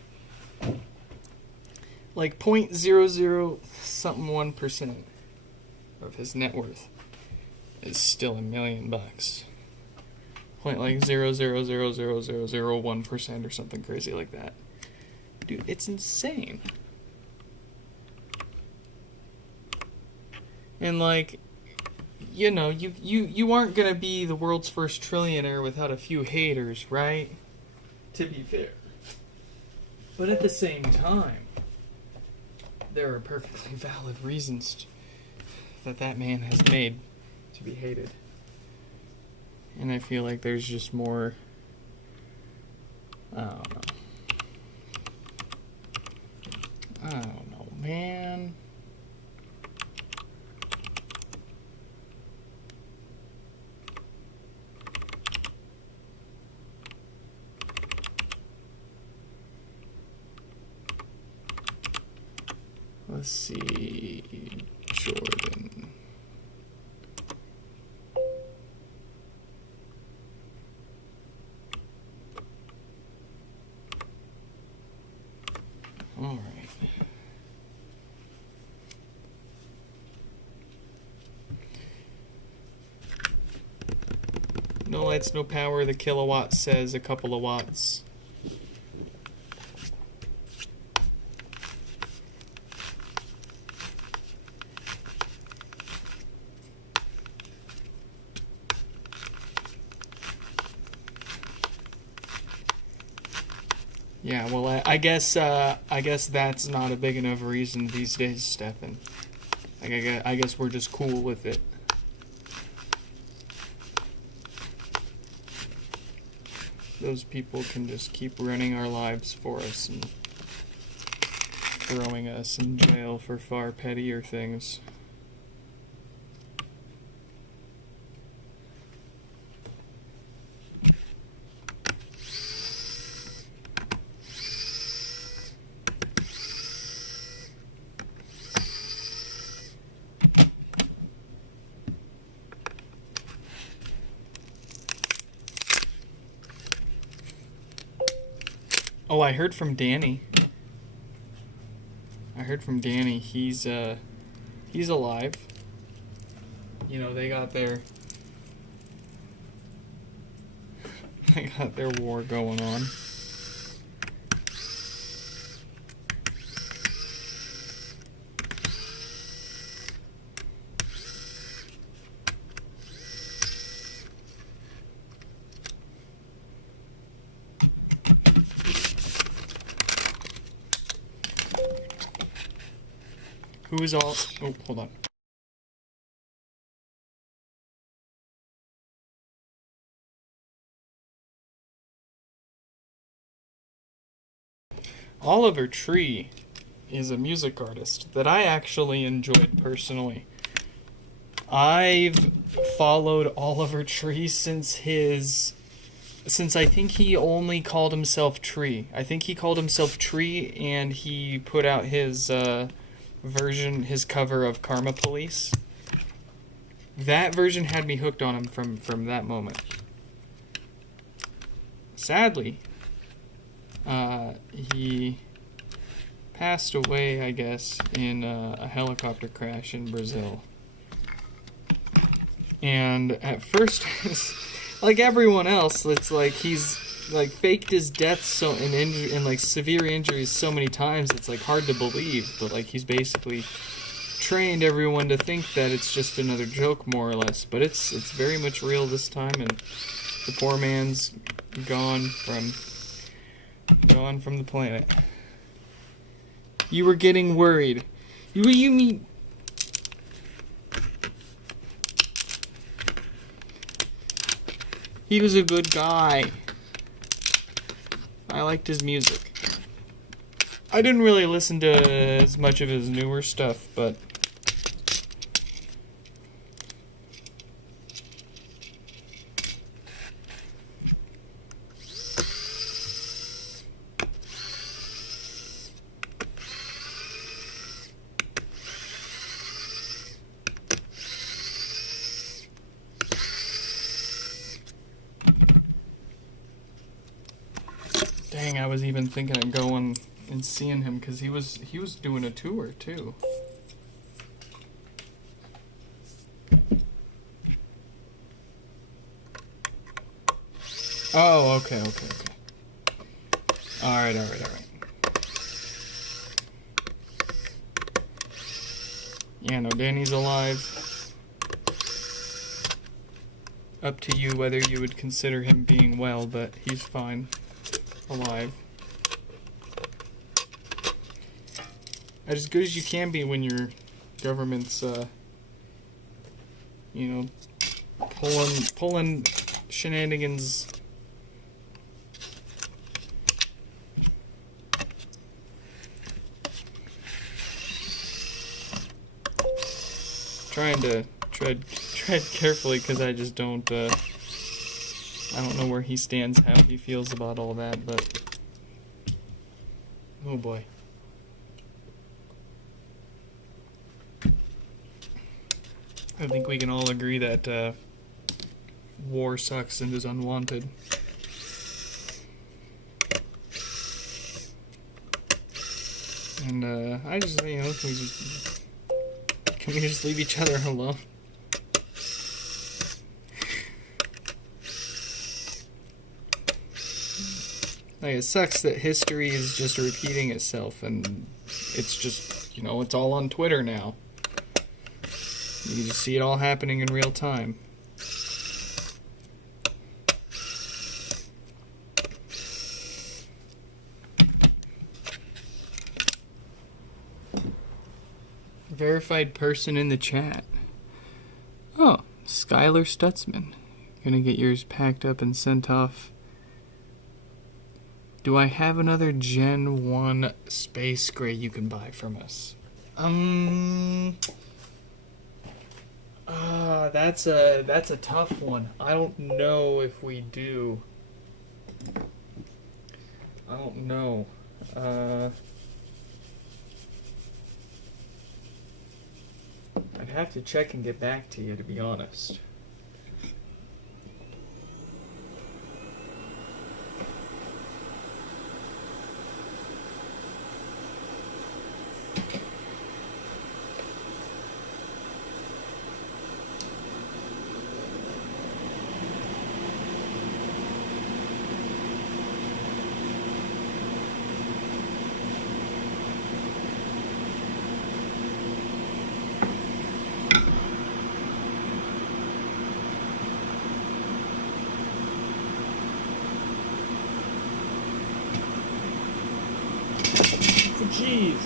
Like 0.00 something 1% of his net worth is still $1 million. Point like 0.0000001% or something crazy like that. Dude, it's insane. And like, you know, you aren't gonna be the world's first trillionaire without a few haters, right? To be fair. But at the same time, there are perfectly valid reasons that man has made to be hated. And I feel like there's just more, I don't know, man. Let's see, Jordan. All right. No lights, no power. The kilowatt says a couple of watts. Yeah, well, I guess that's not a big enough reason these days, Stefan. Like, I guess we're just cool with it. Those people can just keep running our lives for us and throwing us in jail for far pettier things. Oh, I heard from Danny. He's alive. You know, they got their war going on. Who is all... Oh, hold on. Oliver Tree is a music artist that I actually enjoyed personally. I've followed Oliver Tree since I think he only called himself Tree. I think he called himself Tree, and he put out his his cover of Karma Police. That version had me hooked on him from that moment. Sadly, he passed away, I guess, in a helicopter crash in Brazil. And at first, like everyone else, it's like he's like faked his death and like severe injuries so many times, it's like hard to believe. But like he's basically trained everyone to think that it's just another joke, more or less. But it's very much real this time, and the poor man's gone from the planet. You were getting worried. You mean? He was a good guy. I liked his music. I didn't really listen to as much of his newer stuff, but dang, I was even thinking of going and seeing him because he was doing a tour too. Oh, okay. All right. Yeah, no, Danny's alive. Up to you whether you would consider him being well, but he's fine. Alive. As good as you can be when your government's, pulling shenanigans. Trying to tread carefully because I just don't, I don't know where he stands, how he feels about all that, but oh boy. I think we can all agree that war sucks and is unwanted. And I just, can we just leave each other alone? Like, it sucks that history is just repeating itself, and it's just, it's all on Twitter now. You just see it all happening in real time. Verified person in the chat. Oh, Skylar Stutzman. Gonna get yours packed up and sent off. Do I have another Gen 1 Space Gray you can buy from us? That's a tough one. I don't know if we do. I don't know. I'd have to check and get back to you, to be honest. Jeez.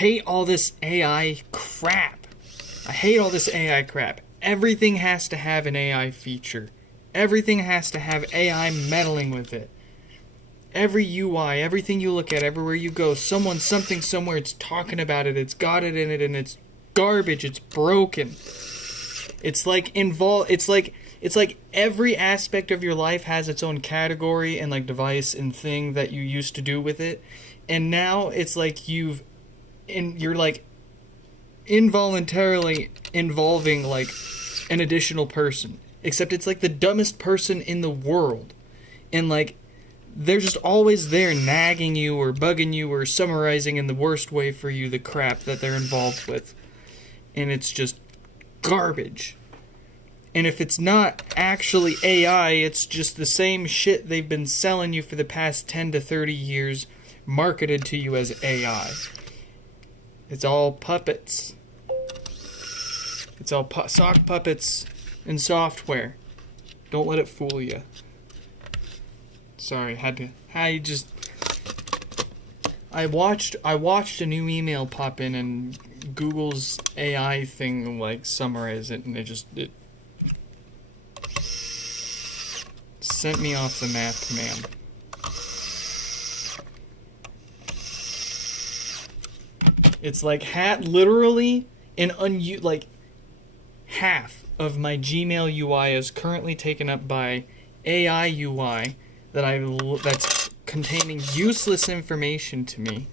hate all this AI crap. Everything has to have an AI feature. Everything has to have AI meddling with it. Every UI, everything you look at, everywhere you go, someone, something, somewhere, it's talking about it, it's got it in it, and it's garbage, it's broken. It's like every aspect of your life has its own category and like device and thing that you used to do with it. And now it's like you're like involuntarily involving like an additional person, except it's like the dumbest person in the world, and like they're just always there nagging you or bugging you or summarizing in the worst way for you the crap that they're involved with, and it's just garbage. And if it's not actually AI, it's just the same shit they've been selling you for the past 10 to 30 years, marketed to you as AI. It's all puppets. It's all sock puppets and software. Don't let it fool you. Sorry, I watched a new email pop in and Google's AI thing like summarize it, and it sent me off the map, man. It's like literally like half of my Gmail UI is currently taken up by AI UI that's containing useless information to me.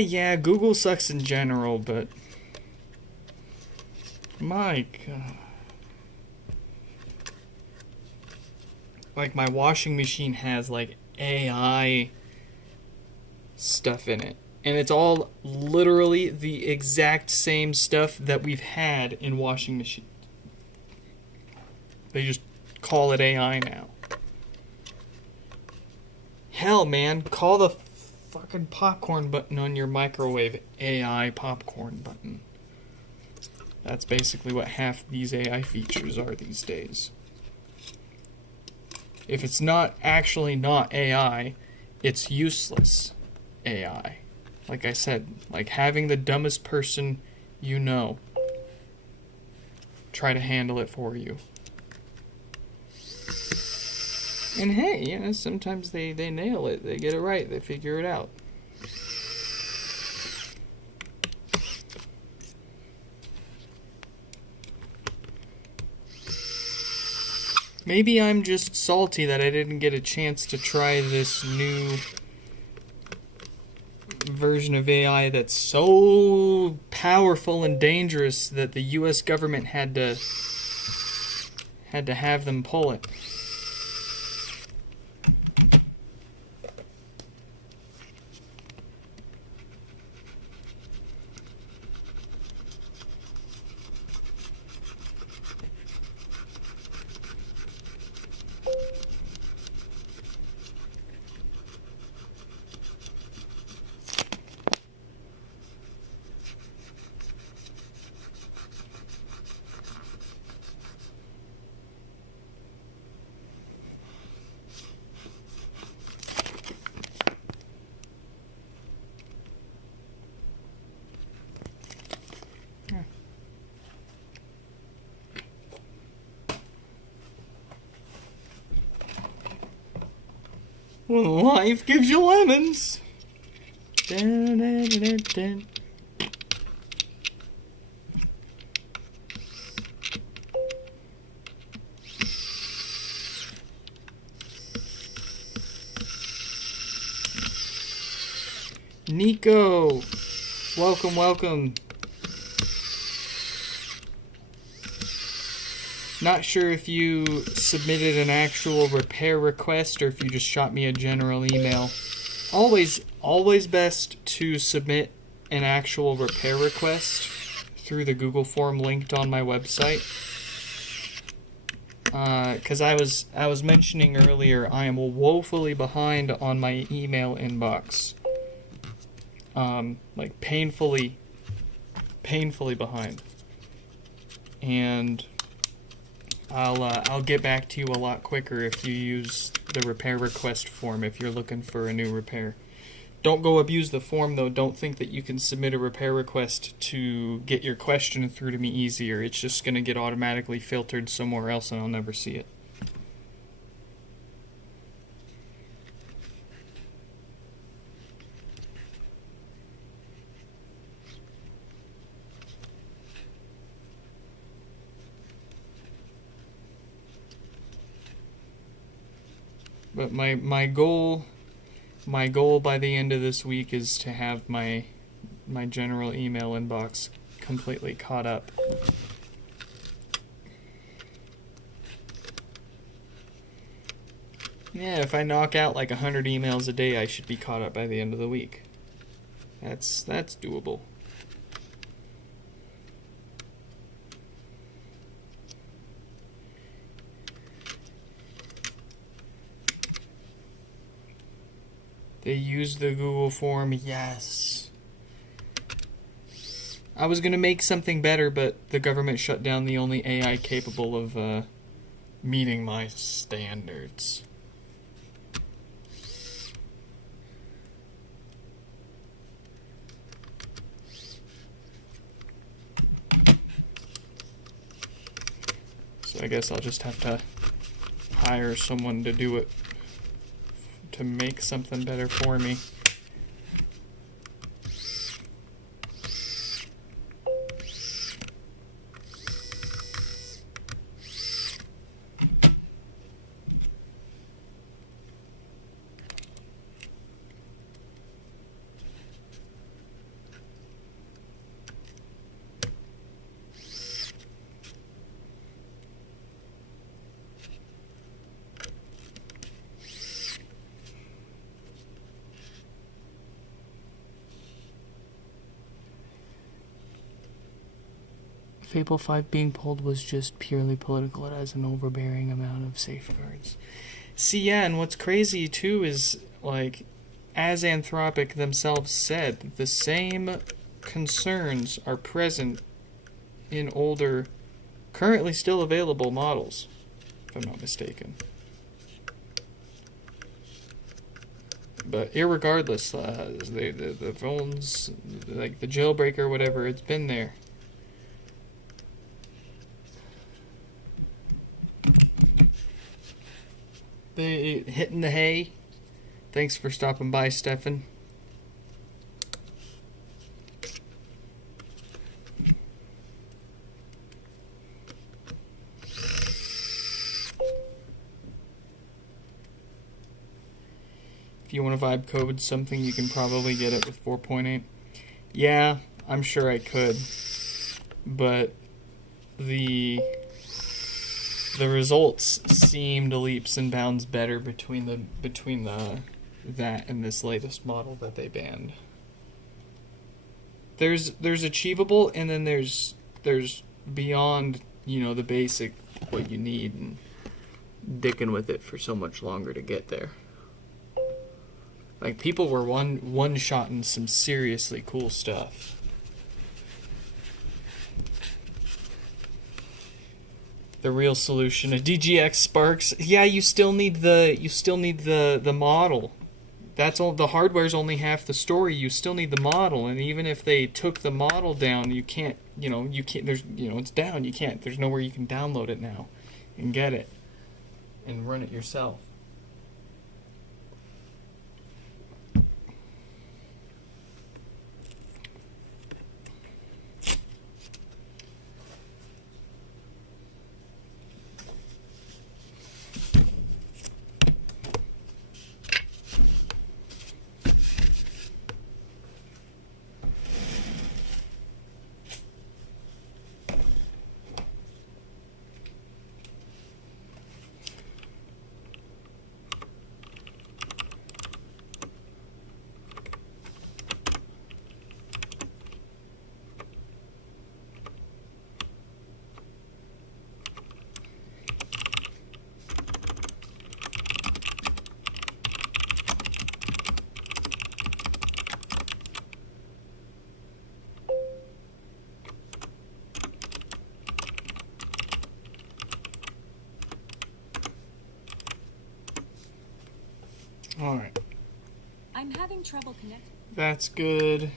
Yeah, Google sucks in general, but my God. Like, my washing machine has, like, AI stuff in it. And it's all literally the exact same stuff that we've had in washing machines. They just call it AI now. Hell, man, call the fucking popcorn button on your microwave AI popcorn button. That's basically what half these AI features are these days. If it's not actually not AI, it's useless AI. Like I said, like having the dumbest person you know try to handle it for you. And hey, you know, sometimes they nail it. They get it right. They figure it out. Maybe I'm just salty that I didn't get a chance to try this new version of AI that's so powerful and dangerous that the US government had to have them pull it. When life gives you lemons. Dun, dun, dun, dun. Nico, welcome. Not sure if you submitted an actual repair request or if you just shot me a general email. Always best to submit an actual repair request through the Google form linked on my website. because I was mentioning earlier, I am woefully behind on my email inbox. Like painfully behind. And I'll get back to you a lot quicker if you use the repair request form if you're looking for a new repair. Don't go abuse the form though. Don't think that you can submit a repair request to get your question through to me easier. It's just going to get automatically filtered somewhere else and I'll never see it. But my goal by the end of this week is to have my general email inbox completely caught up. Yeah, if I knock out like 100 emails a day, I should be caught up by the end of the week. That's doable. They use the Google form, yes. I was going to make something better, but the government shut down the only AI capable of meeting my standards. So I guess I'll just have to hire someone to do it, to make something better for me. Fable 5 being pulled was just purely political. It has an overbearing amount of safeguards. See, yeah, and what's crazy too is, like, as Anthropic themselves said, the same concerns are present in older, currently still available models, if I'm not mistaken. But irregardless, the phones, like the jailbreak or whatever, it's been there. They hitting the hay. Thanks for stopping by, Stefan. If you want to vibe code something, you can probably get it with 4.8. Yeah, I'm sure I could. But the results seemed leaps and bounds better between that and this latest model that they banned. There's achievable, and then there's beyond, you know, the basic what you need, and dicking with it for so much longer to get there. Like, people were one-shotting some seriously cool stuff. The real solution, a DGX Sparks. Yeah, you still need the model. That's all. The hardware's only half the story. You still need the model, and even if they took the model down, you can't. There's, it's down. You can't. There's nowhere you can download it now, and get it, and run it yourself. Alright. I'm having trouble connecting. That's good.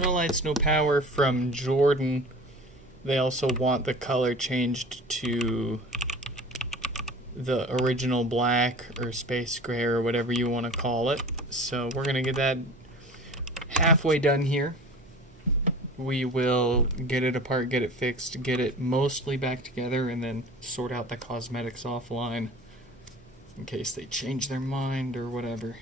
No lights, no power from Jordan. They also want the color changed to the original black or space gray or whatever you want to call it. So we're going to get that halfway done here. We will get it apart, get it fixed, get it mostly back together, and then sort out the cosmetics offline in case they change their mind or whatever.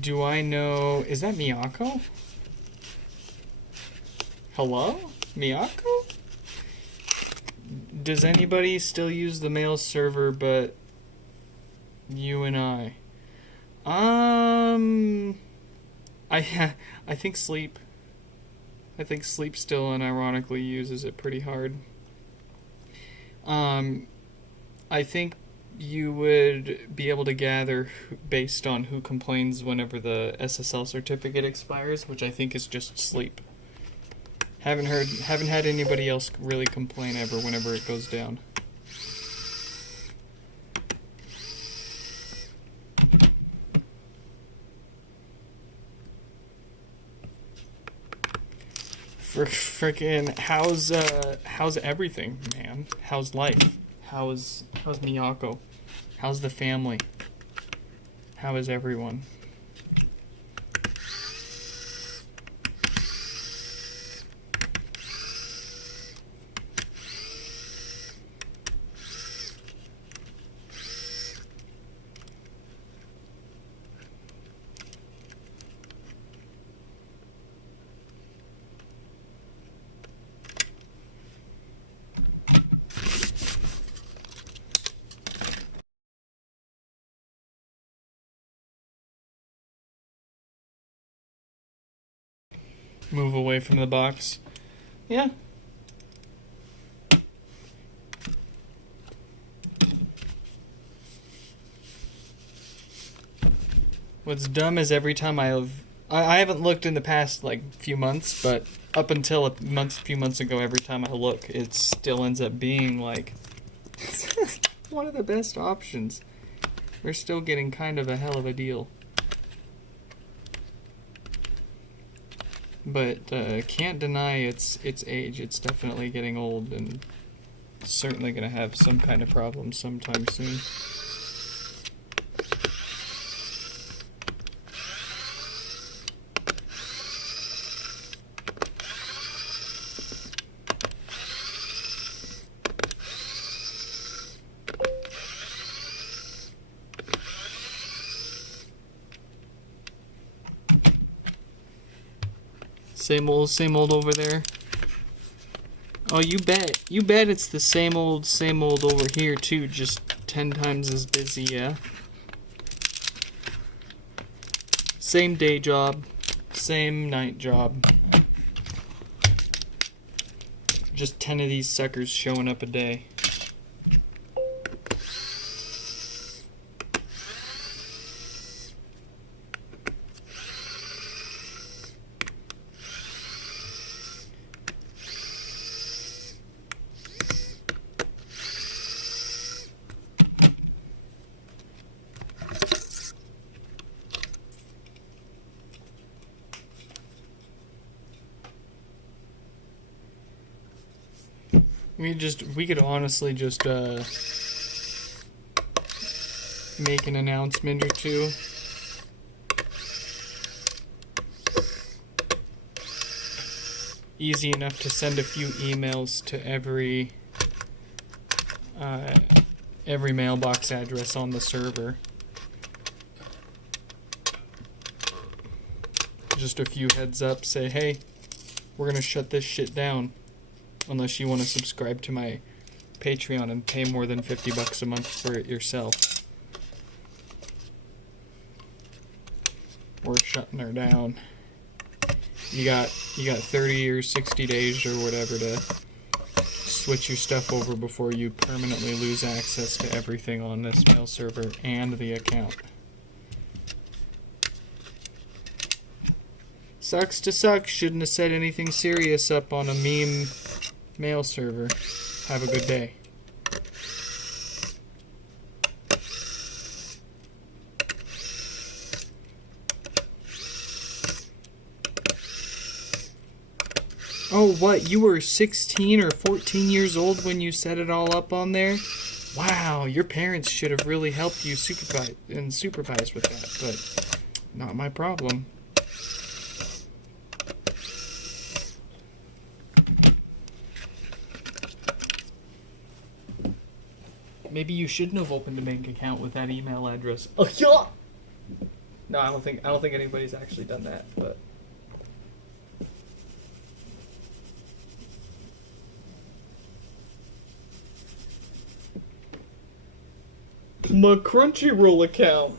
Do I know... Is that Miyako? Hello? Miyako? Does anybody still use the mail server but you and I? I think Sleep. I think Sleep still unironically uses it pretty hard. I think you would be able to gather based on who complains whenever the SSL certificate expires, which I think is just Sleep. Haven't had anybody else really complain ever whenever it goes down. Frickin' how's everything, man? How's life? How's Miyako? How's the family? How is everyone? Move away from the box. Yeah. What's dumb is every time I haven't looked in the past like few months, but up until a few months ago, every time I look, it still ends up being like one of the best options. We're still getting kind of a hell of a deal. But can't deny its age. It's definitely getting old and certainly going to have some kind of problem sometime soon. Same old over there. Oh, you bet it's the same old over here too, just 10 times as busy, yeah? Same day job, same night job. Just 10 of these suckers showing up a day. We could honestly just make an announcement or two. Easy enough to send a few emails to every mailbox address on the server. just a few heads up, say, hey, we're going to shut this shit down unless you want to subscribe to my Patreon and pay more than $50 a month for it yourself. We're shutting her down. You got 30 or 60 days or whatever to switch your stuff over before you permanently lose access to everything on this mail server and the account. Sucks to suck. Shouldn't have said anything serious up on a meme mail server. Have a good day. Oh, what? You were 16 or 14 years old when you set it all up on there? Wow, your parents should have really helped you supervise with that, but not my problem. Maybe you shouldn't have opened a bank account with that email address. Oh, yeah. No, I don't think anybody's actually done that, but my Crunchyroll account.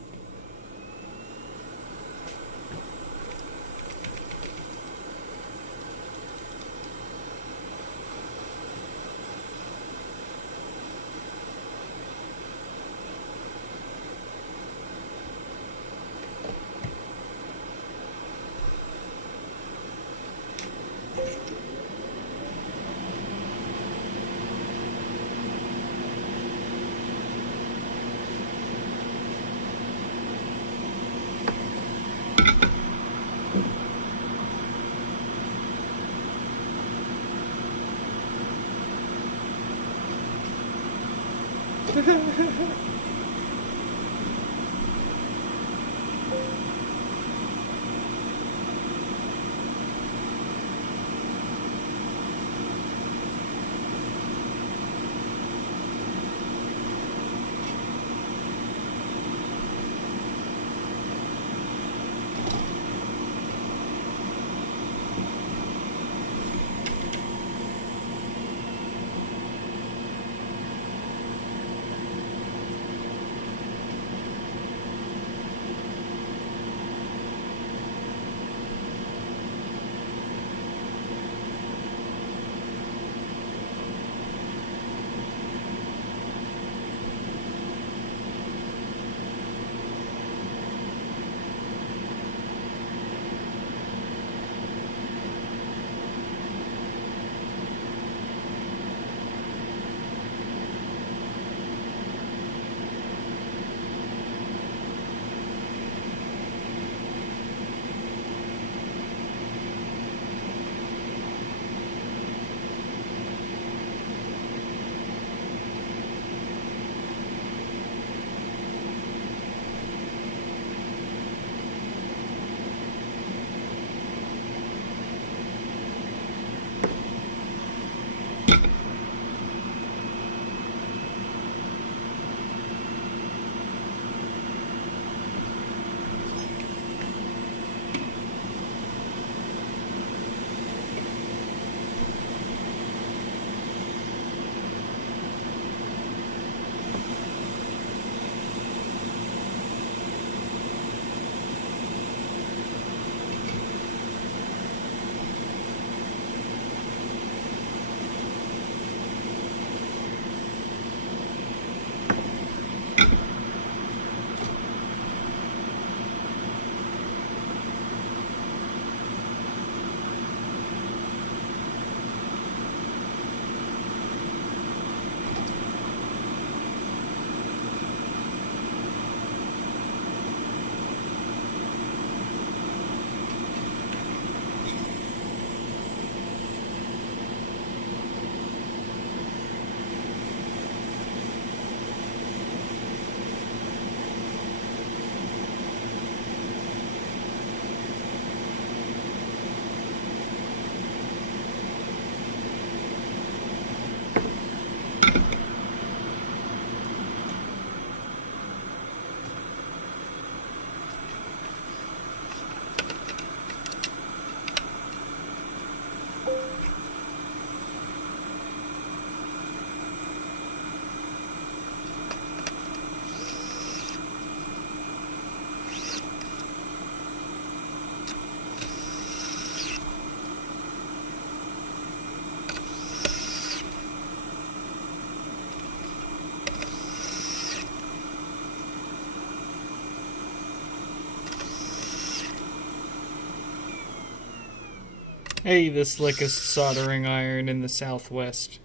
Hey, the slickest soldering iron in the Southwest.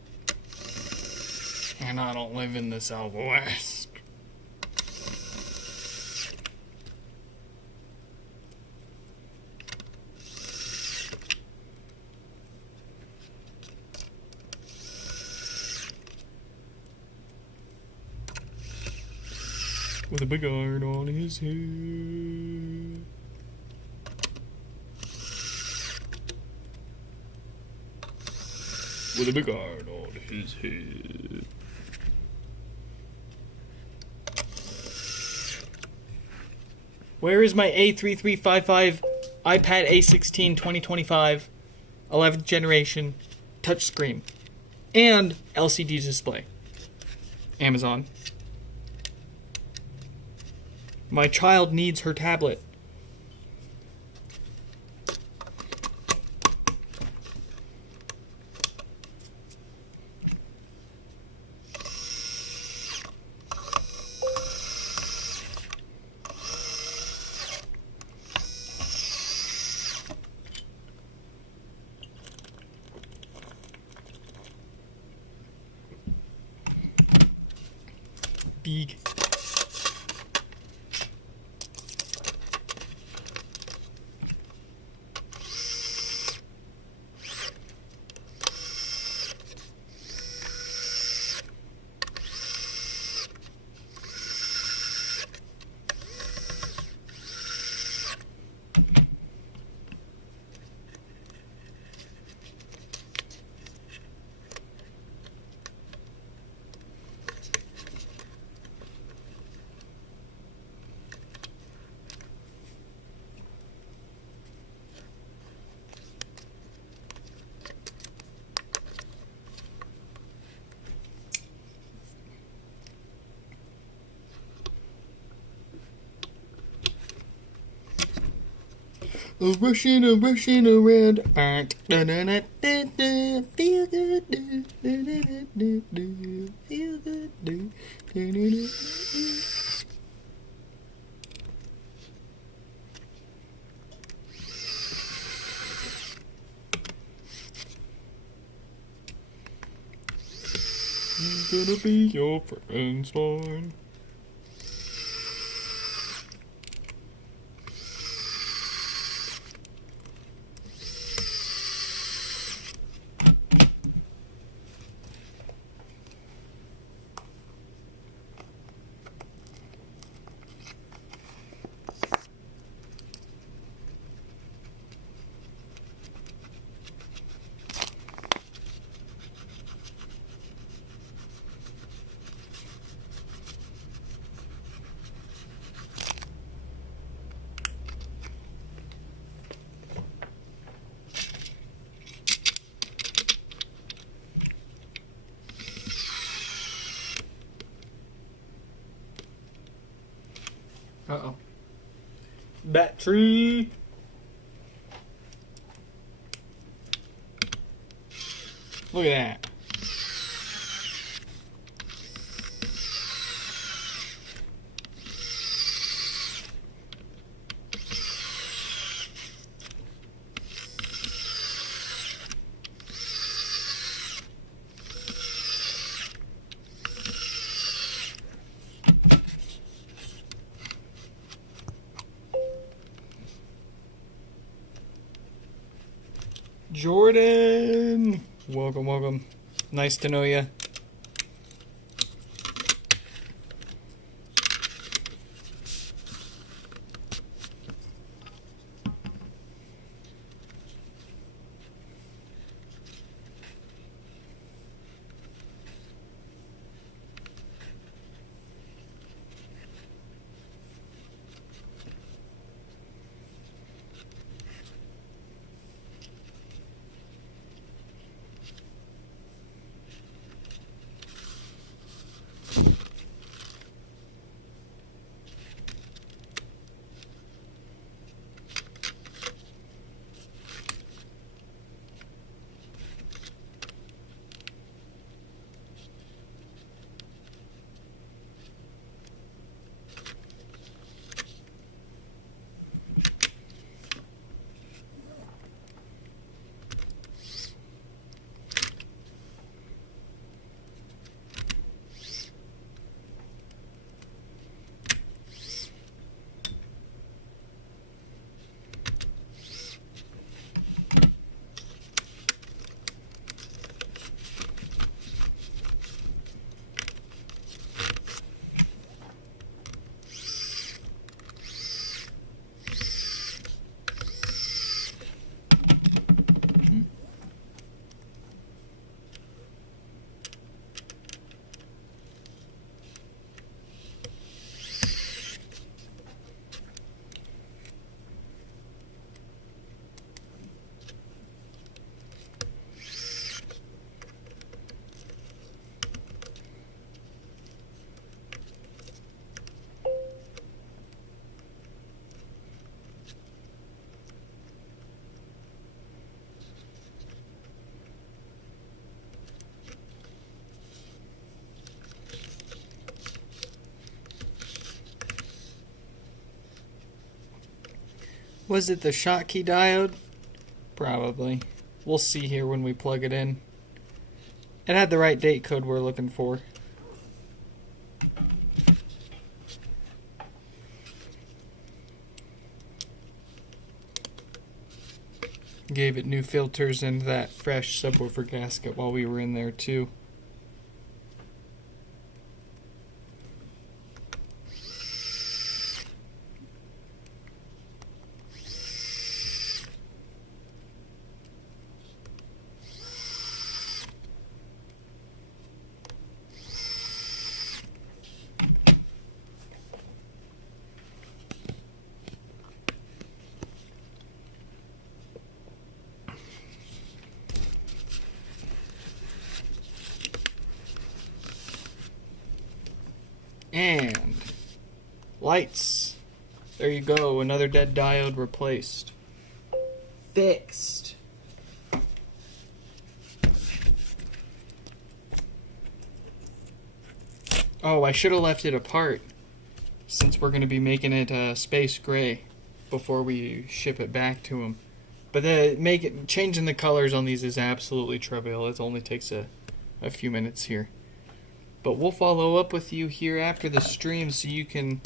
And I don't live in the Southwest. With a big iron on his head. With a big iron on his head. Where is my A3355 iPad A16 2025 11th generation touchscreen and LCD display? Amazon. My child needs her tablet. Big. Rushing around. Feel good. Feel good. He's gonna be your friend's fine. Uh-oh. Battery. Look at that. Jordan! Welcome, welcome. Nice to know ya. Was it the Schottky diode? Probably. We'll see here when we plug it in. It had the right date code we're looking for. Gave it new filters and that fresh subwoofer gasket while we were in there too. And lights. There you go, another dead diode replaced. Fixed. Oh, I should have left it apart since we're going to be making it space gray before we ship it back to them. But changing the colors on these is absolutely trivial. It only takes a few minutes here. But we'll follow up with you here after the stream so you can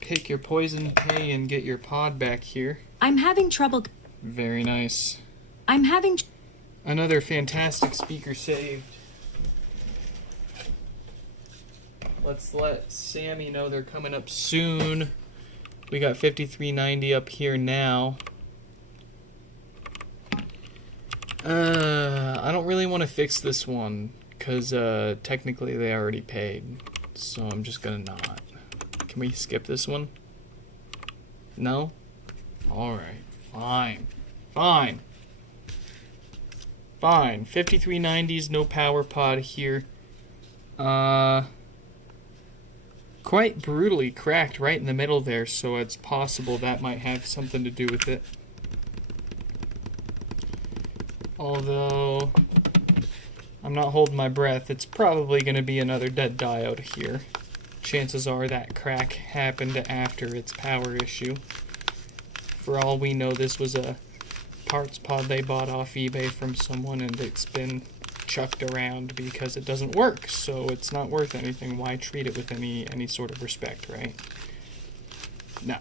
pick your poison pay and get your pod back here. I'm having trouble. Very nice. I'm having... Another fantastic speaker saved. Let's let Sammy know they're coming up soon. We got 5390 up here now. I don't really want to fix this one because technically they already paid, so I'm just gonna not. Can we skip this one? No? Alright, fine. Fine. 5390s, no power pod here. Quite brutally cracked right in the middle there, so it's possible that might have something to do with it. Although, I'm not holding my breath, it's probably going to be another dead diode here. Chances are that crack happened after its power issue. For all we know, this was a parts pod they bought off eBay from someone, and it's been chucked around because it doesn't work, so it's not worth anything. Why treat it with any sort of respect, right? No,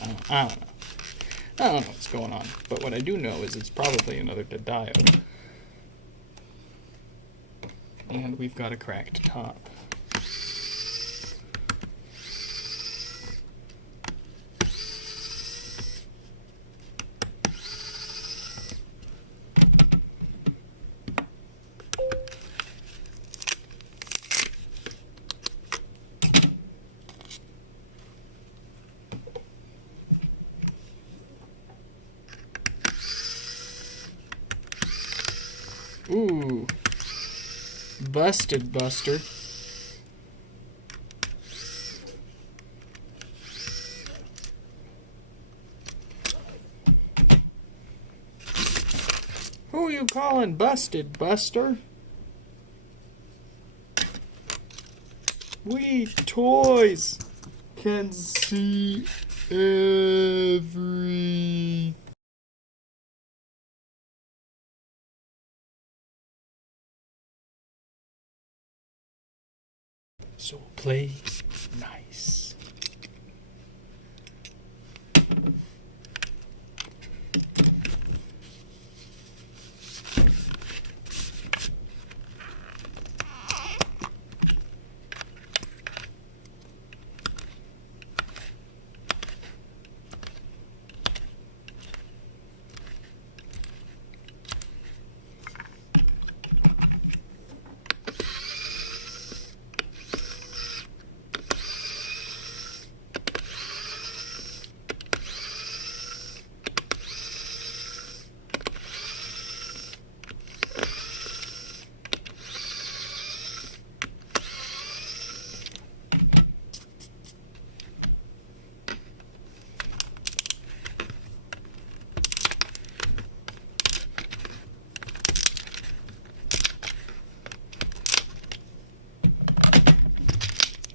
I don't know. I don't know what's going on, but what I do know is it's probably another dead diode. And we've got a cracked top. Ooh, busted buster. Who you calling busted buster? We toys can see everything. So play nice.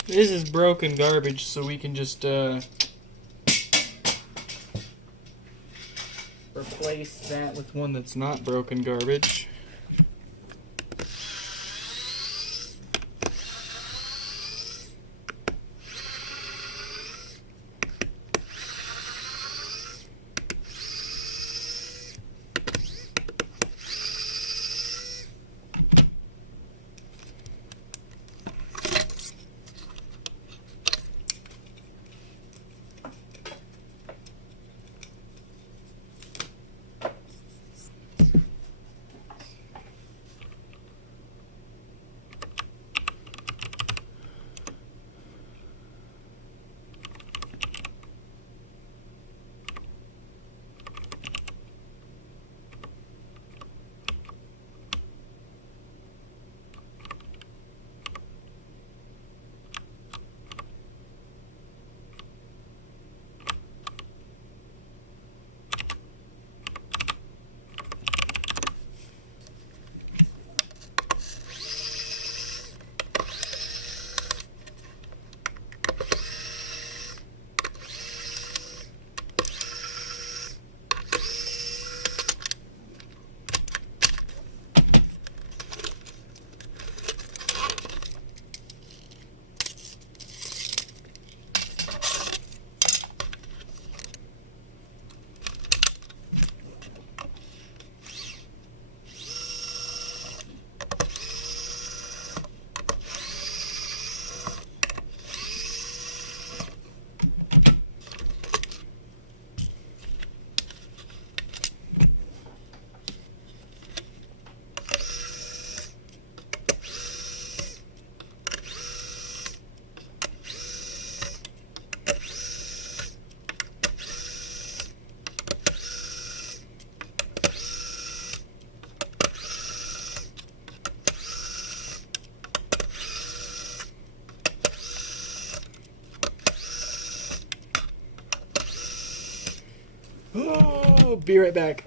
This is broken garbage, so we can just replace that with one that's not broken garbage. Oh, be right back.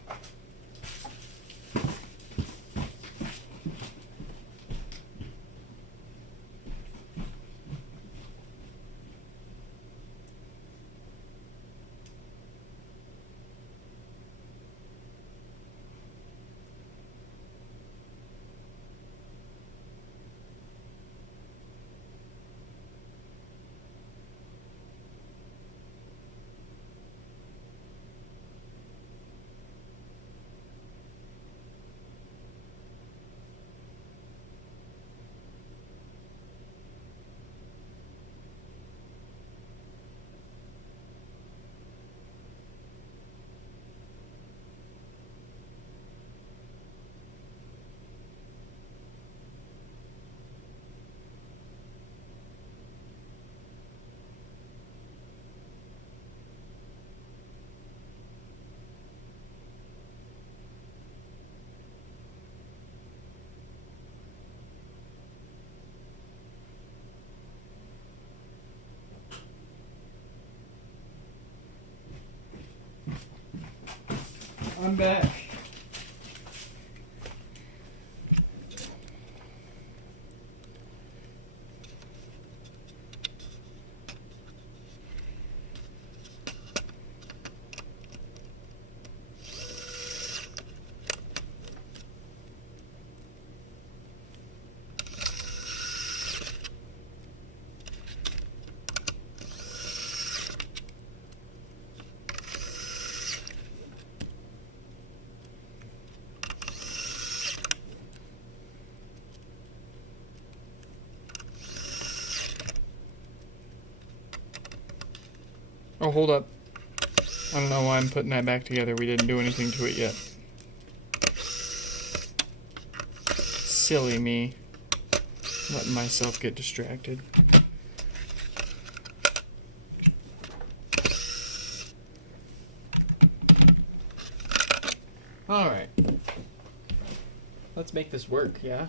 I'm back. Oh, hold up. I don't know why I'm putting that back together. We didn't do anything to it yet. Silly me. Letting myself get distracted. Alright. Let's make this work, yeah?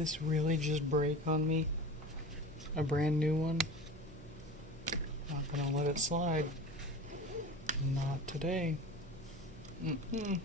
this really just break on me? A brand new one? Not gonna let it slide. Not today. Mm-mm.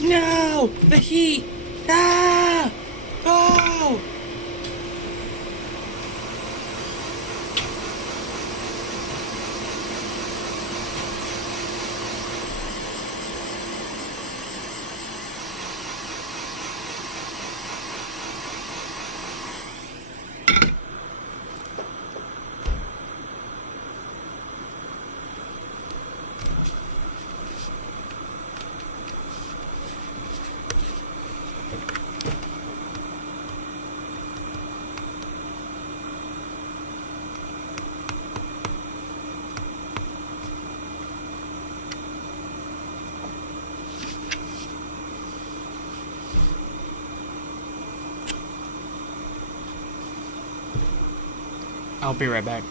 No! The heat! Ah! Oh! I'll be right back.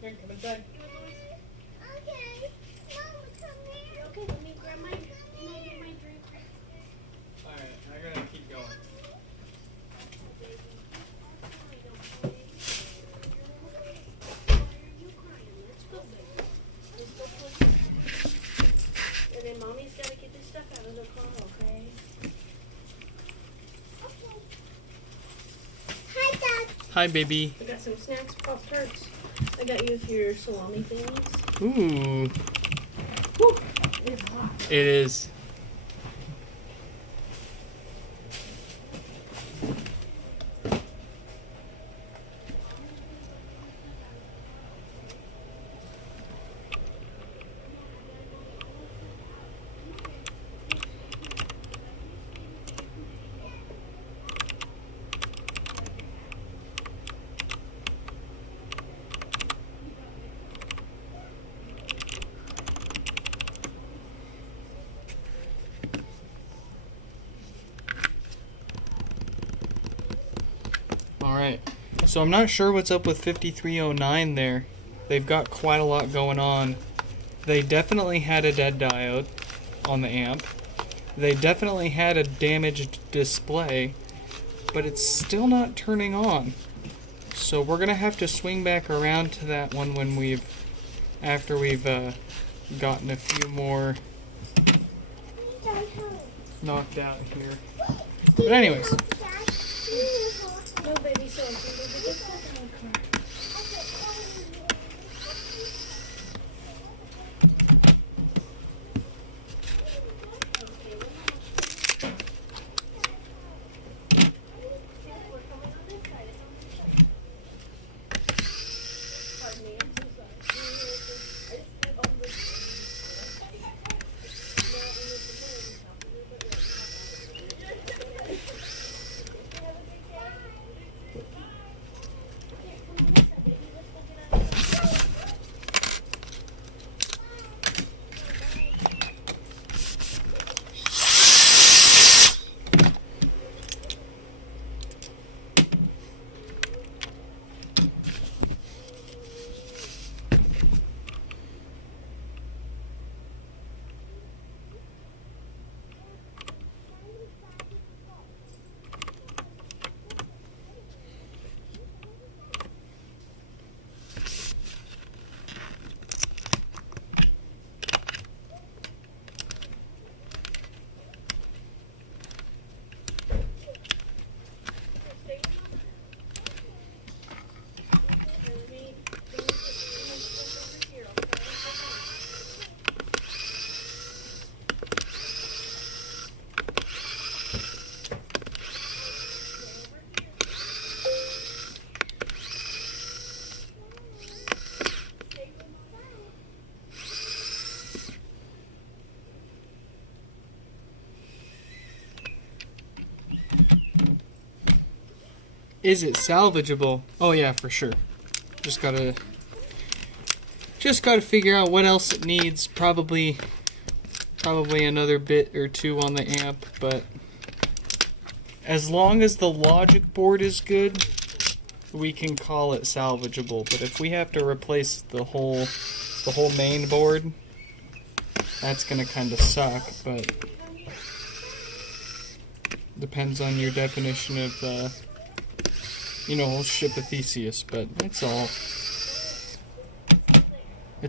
Here, come inside. Okay. Mama, come here. Okay, let me grab my drink. Alright, I'm gonna keep going. And then mommy's gotta get this stuff out of the car, okay? Okay. Hi, Dad. Hi, baby. I got some snacks, Pop-Tarts. I got you your salami things. Ooh, Woo! It's hot. it is. Alright, so I'm not sure what's up with 5309 there. They've got quite a lot going on. They definitely had a dead diode on the amp. They definitely had a damaged display, but it's still not turning on. So we're gonna have to swing back around to that one when after we've gotten a few more knocked out here. But anyways. No, baby, so I'm going to get stuff in my car. Is it salvageable? Oh yeah, for sure. Just gotta figure out what else it needs. Probably another bit or two on the amp, but as long as the logic board is good, we can call it salvageable. But if we have to replace the whole main board, that's gonna kind of suck. But depends on your definition of ship of Theseus, but it's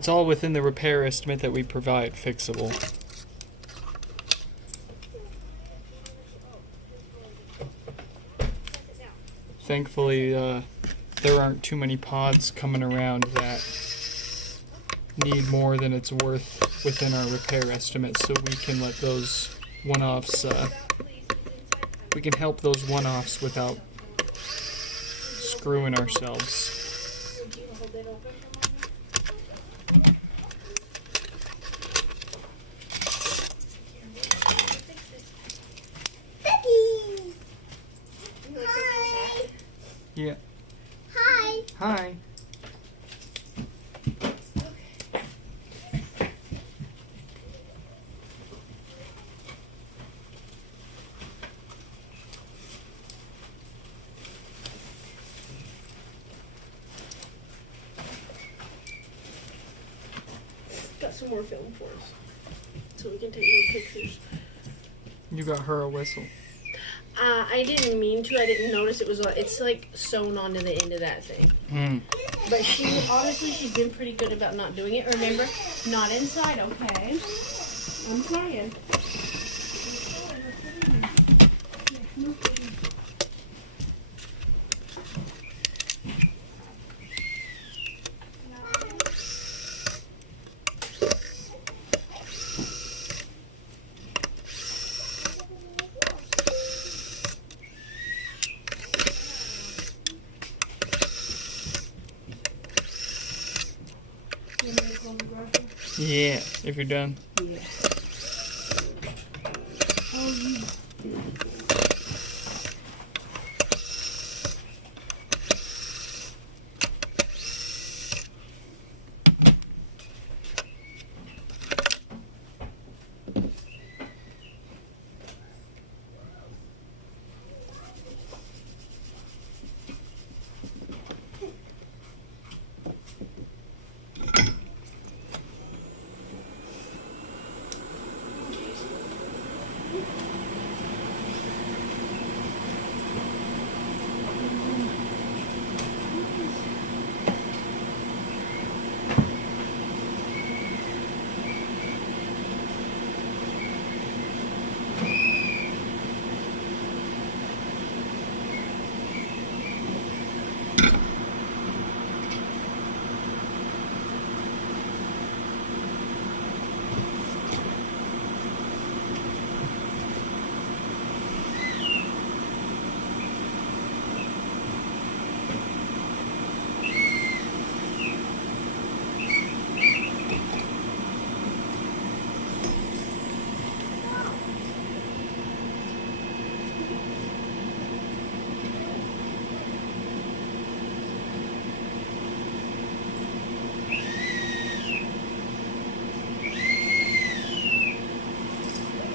all within the repair estimate that we provide fixable. Thankfully, there aren't too many pods coming around that need more than it's worth within our repair estimate, so we can let those one-offs, we can help those one-offs without screwing ourselves. it open for mommy? Becky! Hi! Yeah. Hi! Hi. Got some more film for us. So we can take more pictures. You got her a whistle. I didn't mean to. I didn't notice it was. It's like sewn onto the end of that thing. Mm. But she's been pretty good about not doing it. Remember, not inside, okay? I'm trying. Yeah, if you're done. Yeah. Oh, you.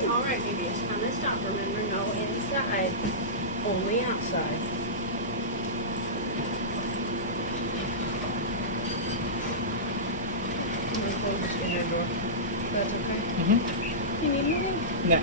Alright, maybe it's time to stop. Remember, no inside, only outside. I'm gonna close this inner door. That's okay? Mm-hmm. You need money? No.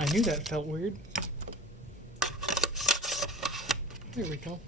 I knew that felt weird. There we go.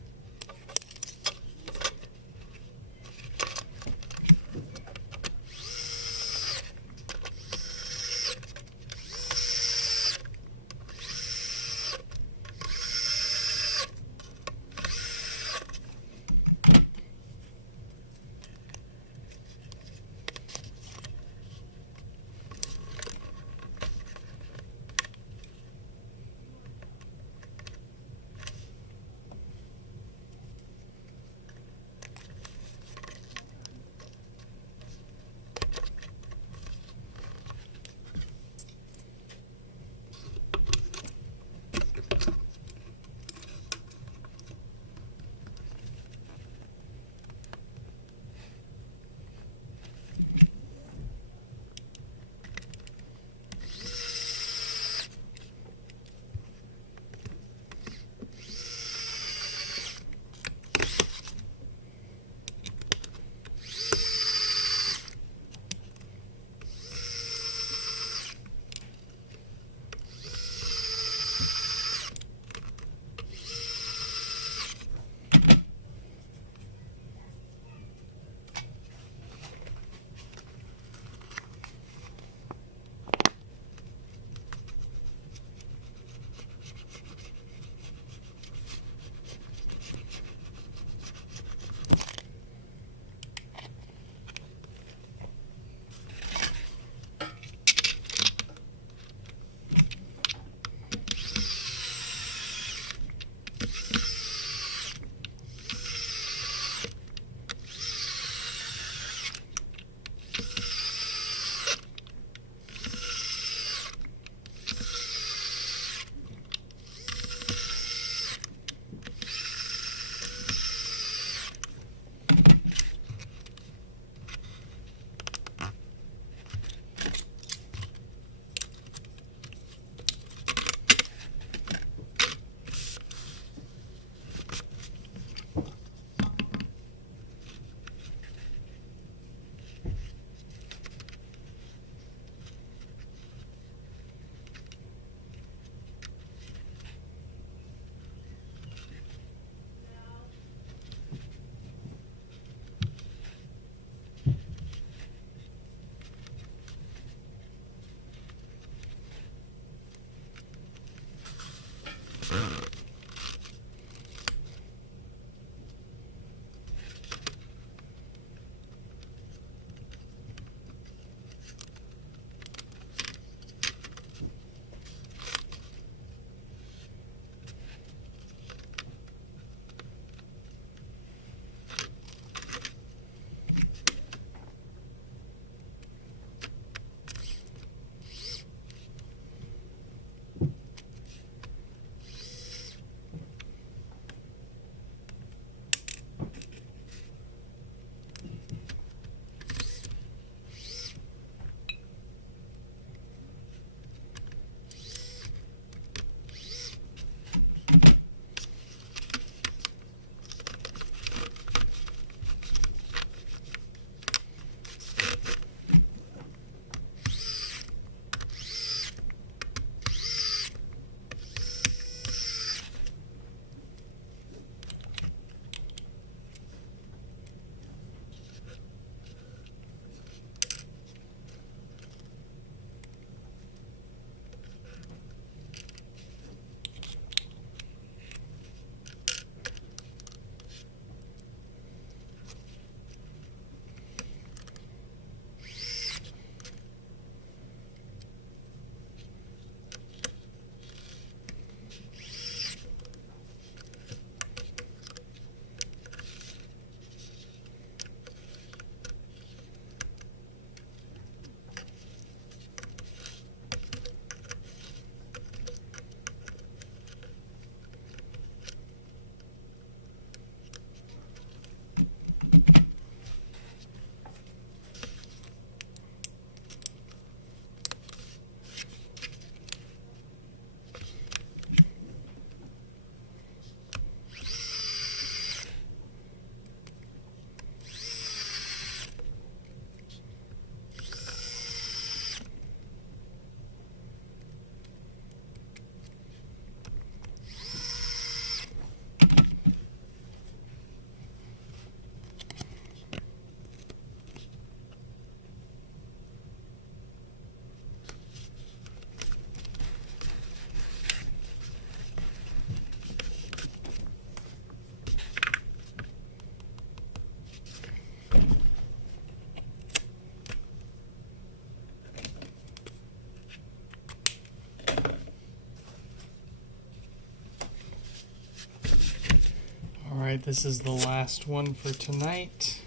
Alright, this is the last one for tonight.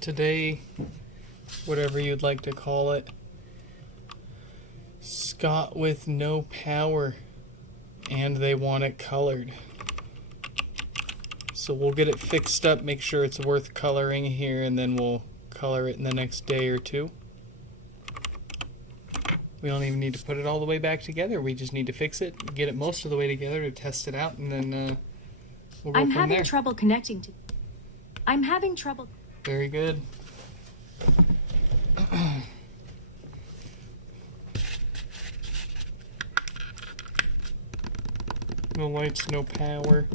Today, whatever you'd like to call it. Scott with no power. And they want it colored. So we'll get it fixed up, make sure it's worth coloring here, and then we'll color it in the next day or two. We don't even need to put it all the way back together. We just need to fix it, get it most of the way together to test it out, and then we'll go I'm from having there. trouble connecting to. I'm having trouble. Very good. No lights, no power.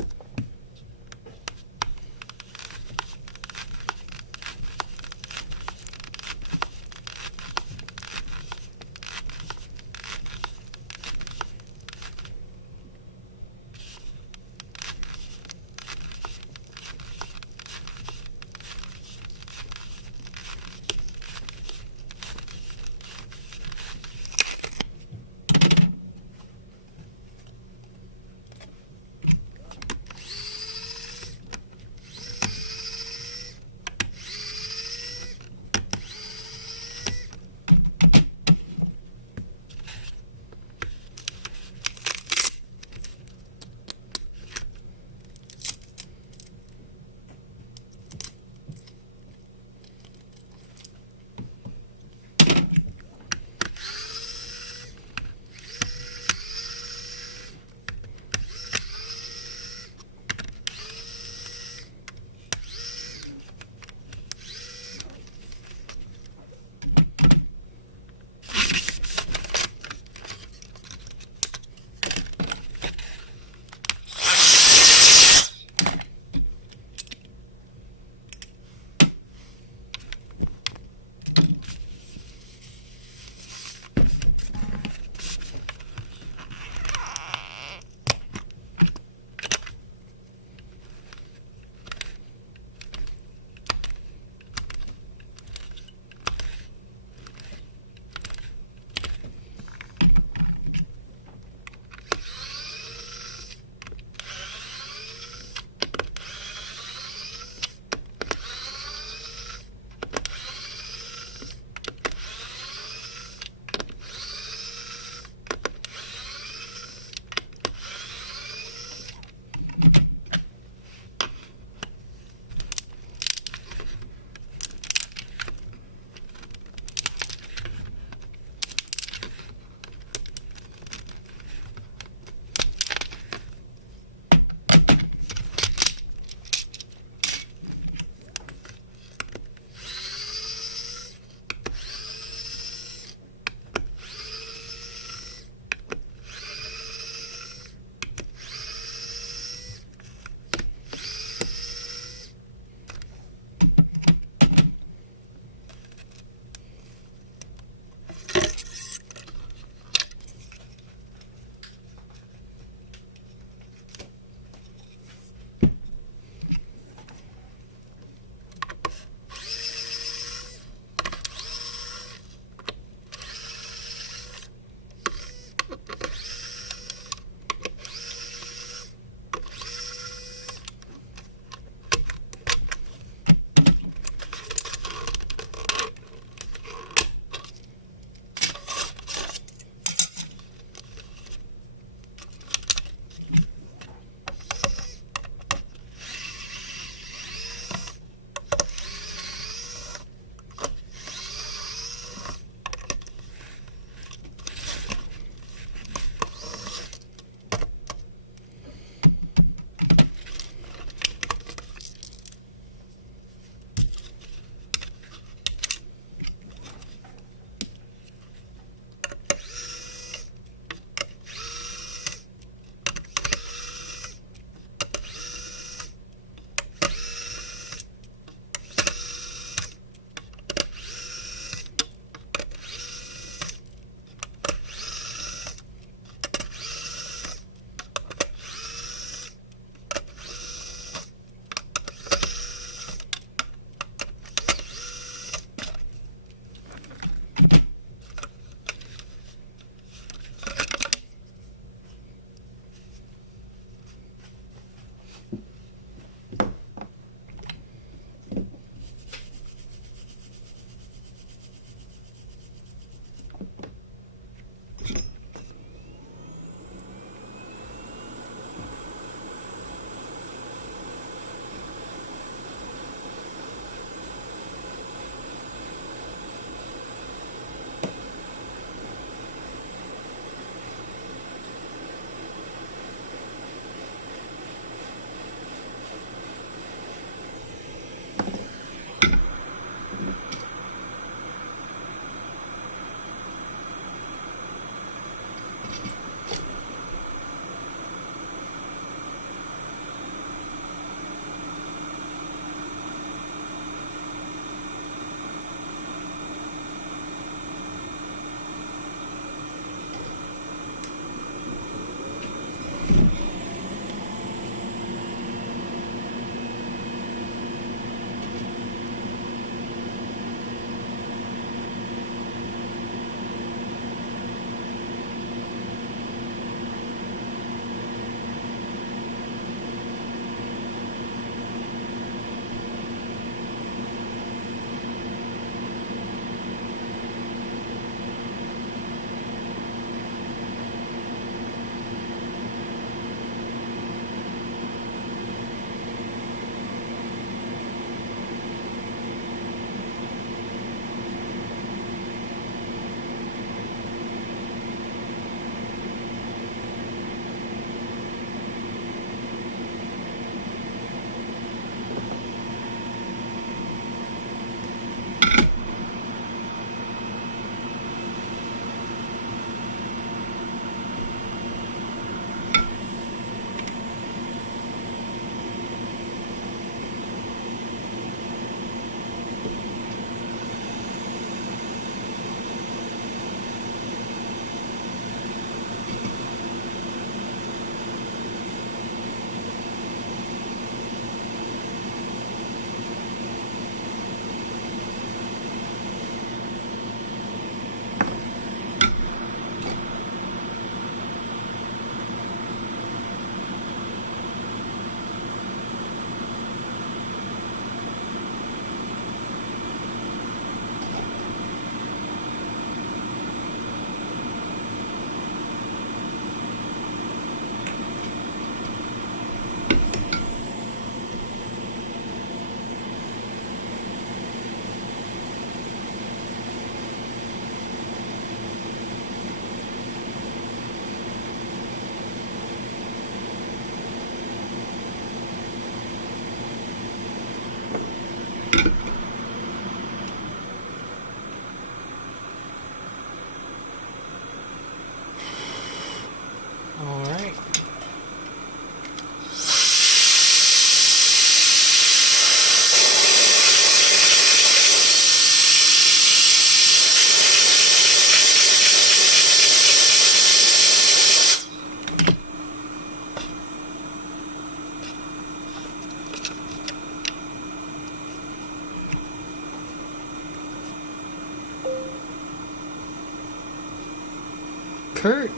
Kurt!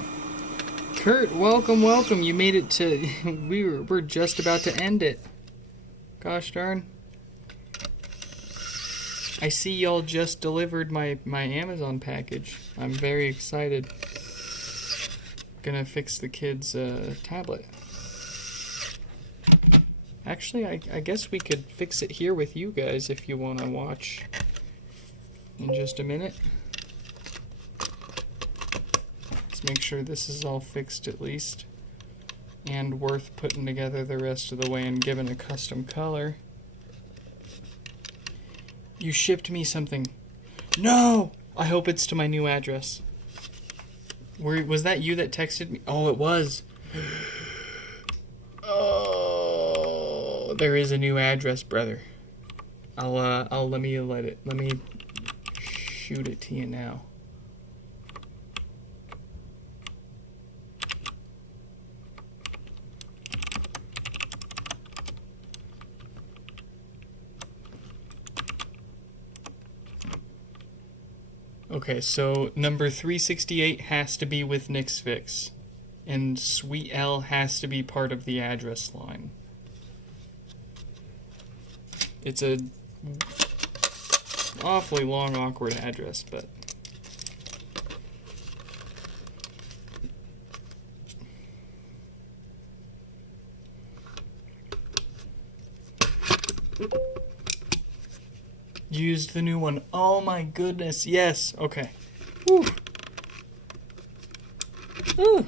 Kurt, welcome, welcome. You made it to... We're just about to end it. Gosh darn. I see y'all just delivered my Amazon package. I'm very excited. Gonna fix the kids' tablet. Actually, I guess we could fix it here with you guys if you want to watch in just a minute. Let's make sure this is all fixed at least. And worth putting together the rest of the way and given a custom color. You shipped me something. No! I hope it's to my new address. Was that you that texted me? Oh, it was. Oh, there is a new address, brother. Let me shoot it to you now. Okay, so number 368 has to be with Nick's Fix, and Sweet L has to be part of the address line. It's a awfully long, awkward address, but... Used the new one. Oh my goodness, yes. Okay. Woo. Ooh.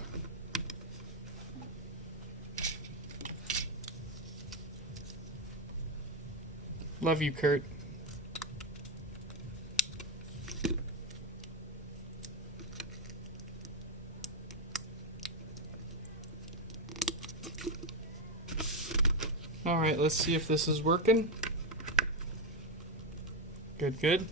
Love you, Kurt. Alright, let's see if this is working. Good, good.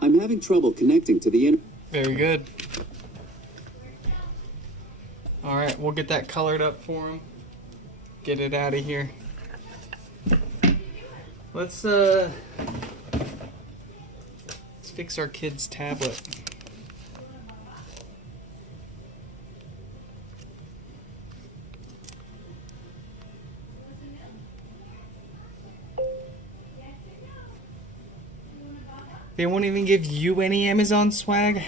I'm having trouble connecting to the internet. Very good. Alright, we'll get that colored up for him. Get it out of here. Let's fix our kid's tablet. They won't even give you any Amazon swag?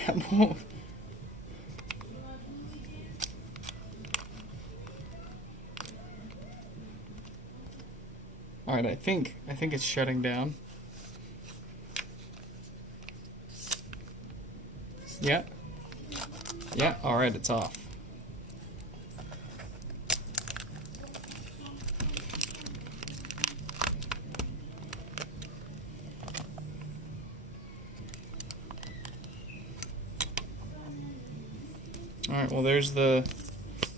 Alright, I think it's shutting down. Yeah. Yeah, alright, it's off. Alright, well there's the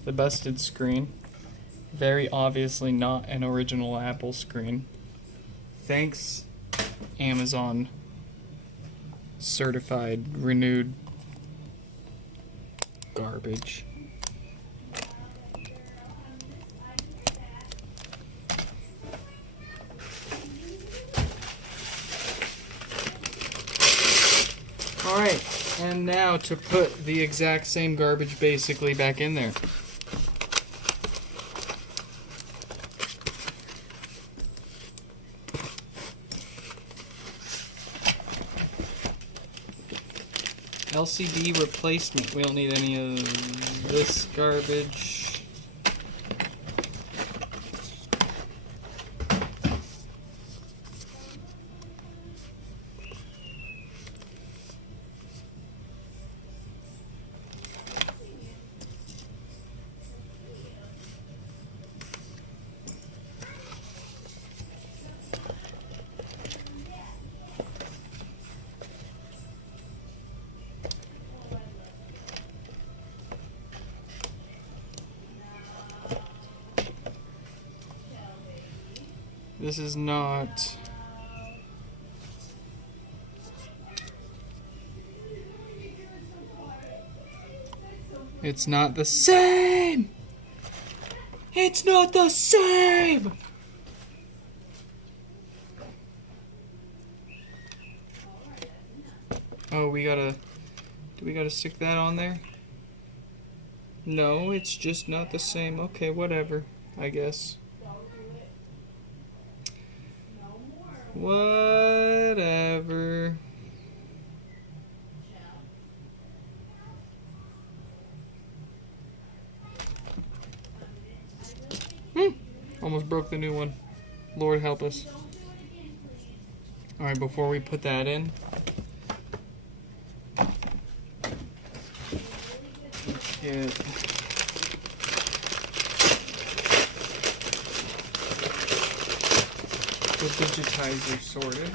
busted screen. Very obviously not an original Apple screen. Thanks, Amazon certified renewed garbage. Alright, and now to put the exact same garbage basically back in there. LCD replacement. We don't need any of this garbage. This is not... It's not the same! It's not the same! Oh, do we gotta stick that on there? No, it's just not the same. Okay, whatever, I guess. Whatever. Almost broke the new one. Lord help us. Alright, before we put that in, let's get the digitizer sorted.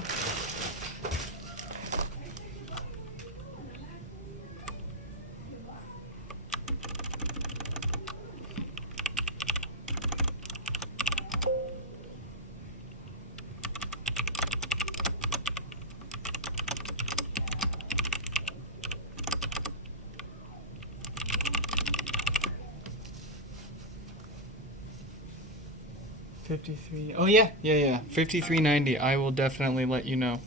$53. Oh yeah. 53.90. I will definitely let you know.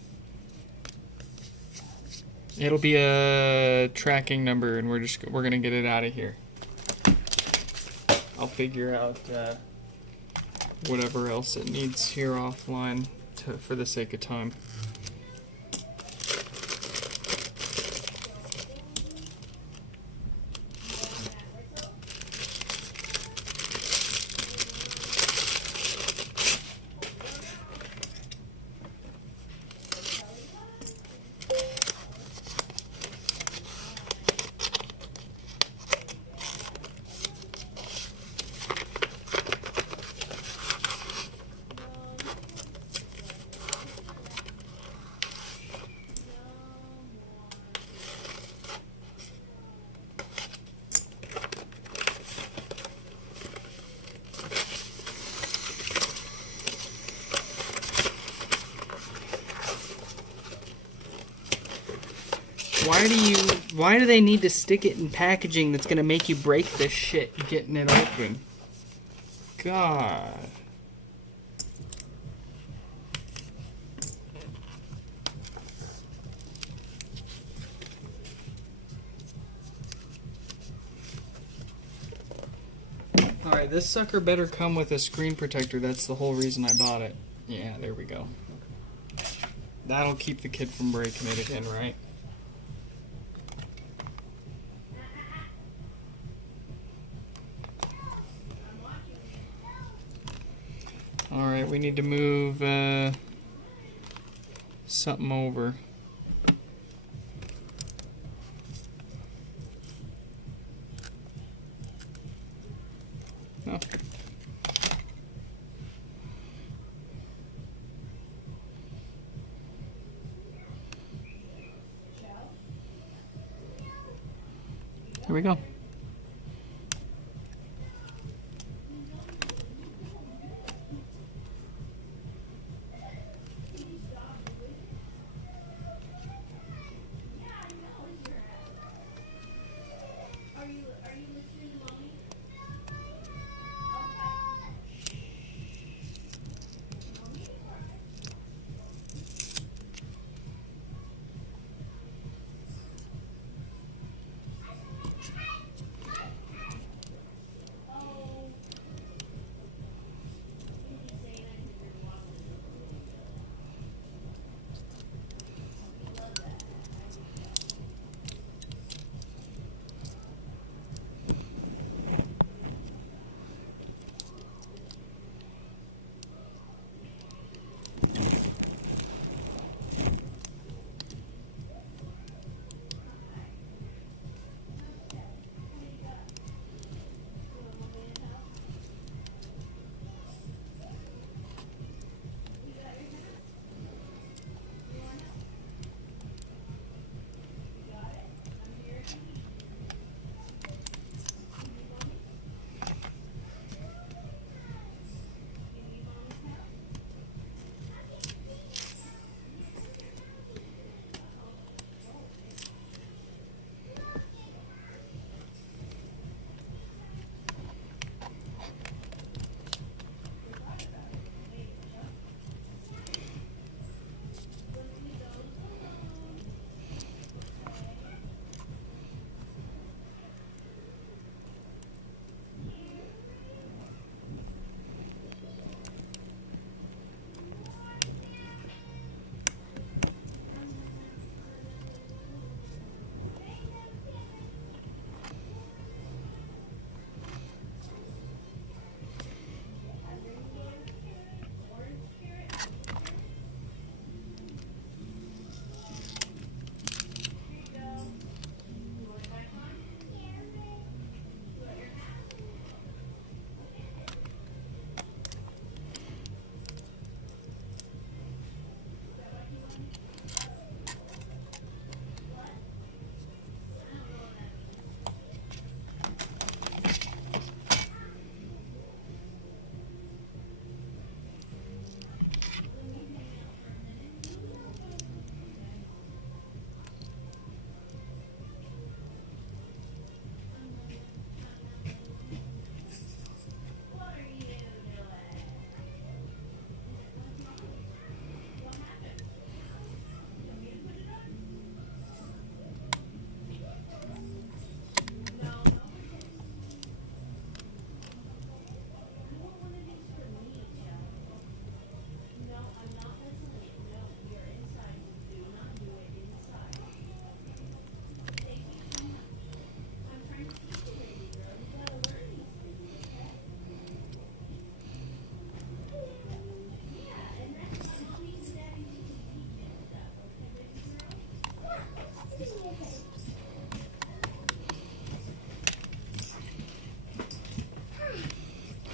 It'll be a tracking number, and we're gonna get it out of here. I'll figure out whatever else it needs here offline for the sake of time. Why do they need to stick it in packaging that's gonna make you break this shit getting it open? God. Alright, this sucker better come with a screen protector. That's the whole reason I bought it. Yeah, there we go. That'll keep the kid from breaking it again, right? Alright, we need to move something over. No. Here we go.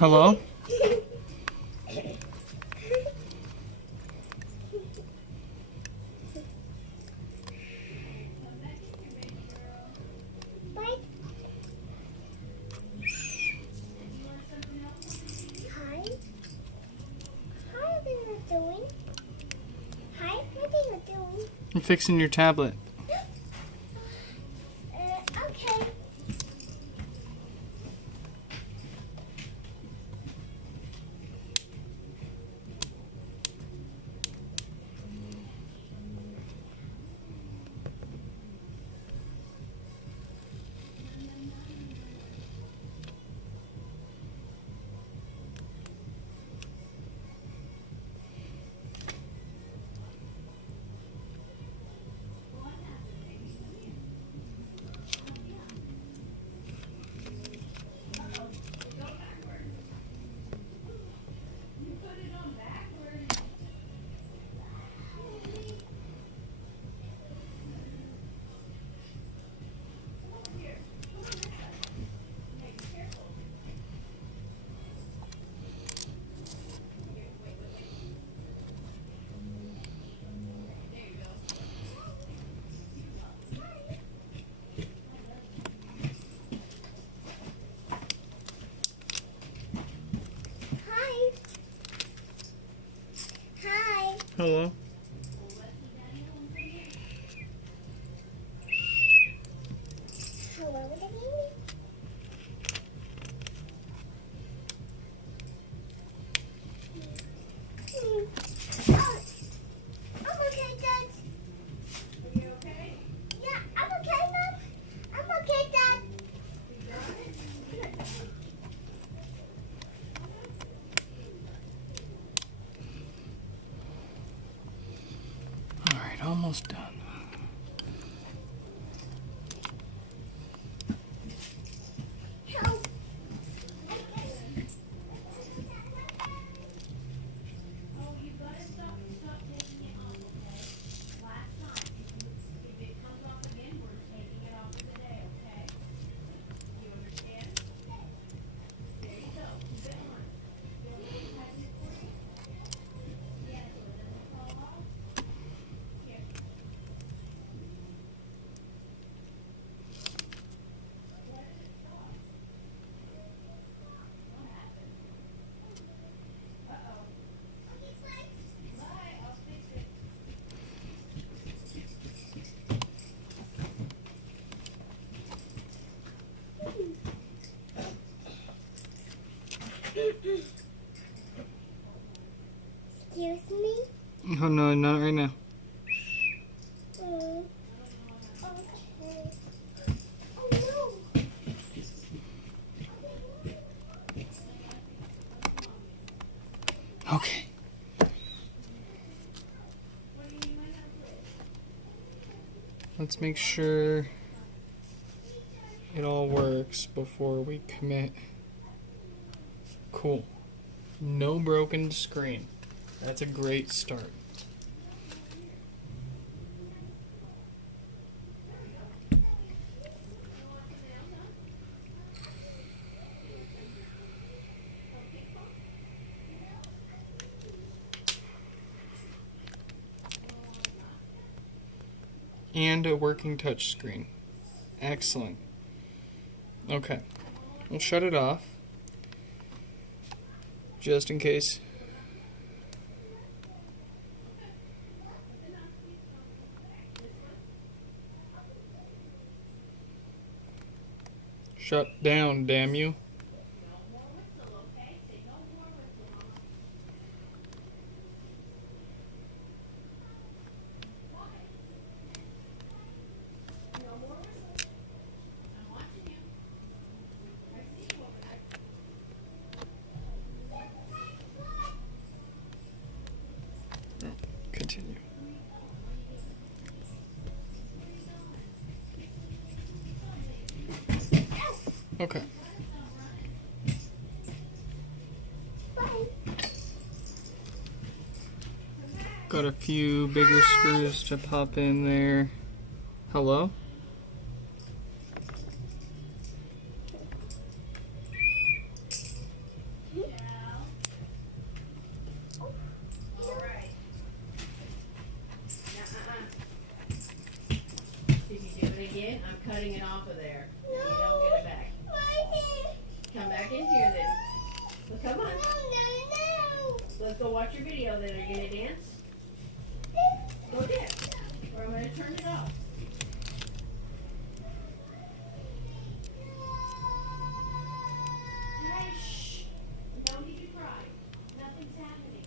Hello? I'm fixing your tablet. Okay. Hello? Hello, Daddy. I'm okay, Dad. Are you okay? Yeah, I'm okay, Mom. I'm okay, Dad. Alright, almost done. Help. Excuse me? Oh no, not right now. Okay. Oh no. Okay. Let's make sure it all works before we commit. Cool. No broken screen. That's a great start. And a working touch screen. Excellent. Okay. We'll shut it off. Just in case. Shut down, damn you. Continue. Okay. Got a few bigger screws to pop in there. Hello? here. You don't get it back. Come back in here then. Well, come on. Let's go watch your video then. Are you going to dance? Go dance. Or I'm going to turn it off. Hey, shh. Don't need to cry. Nothing's happening.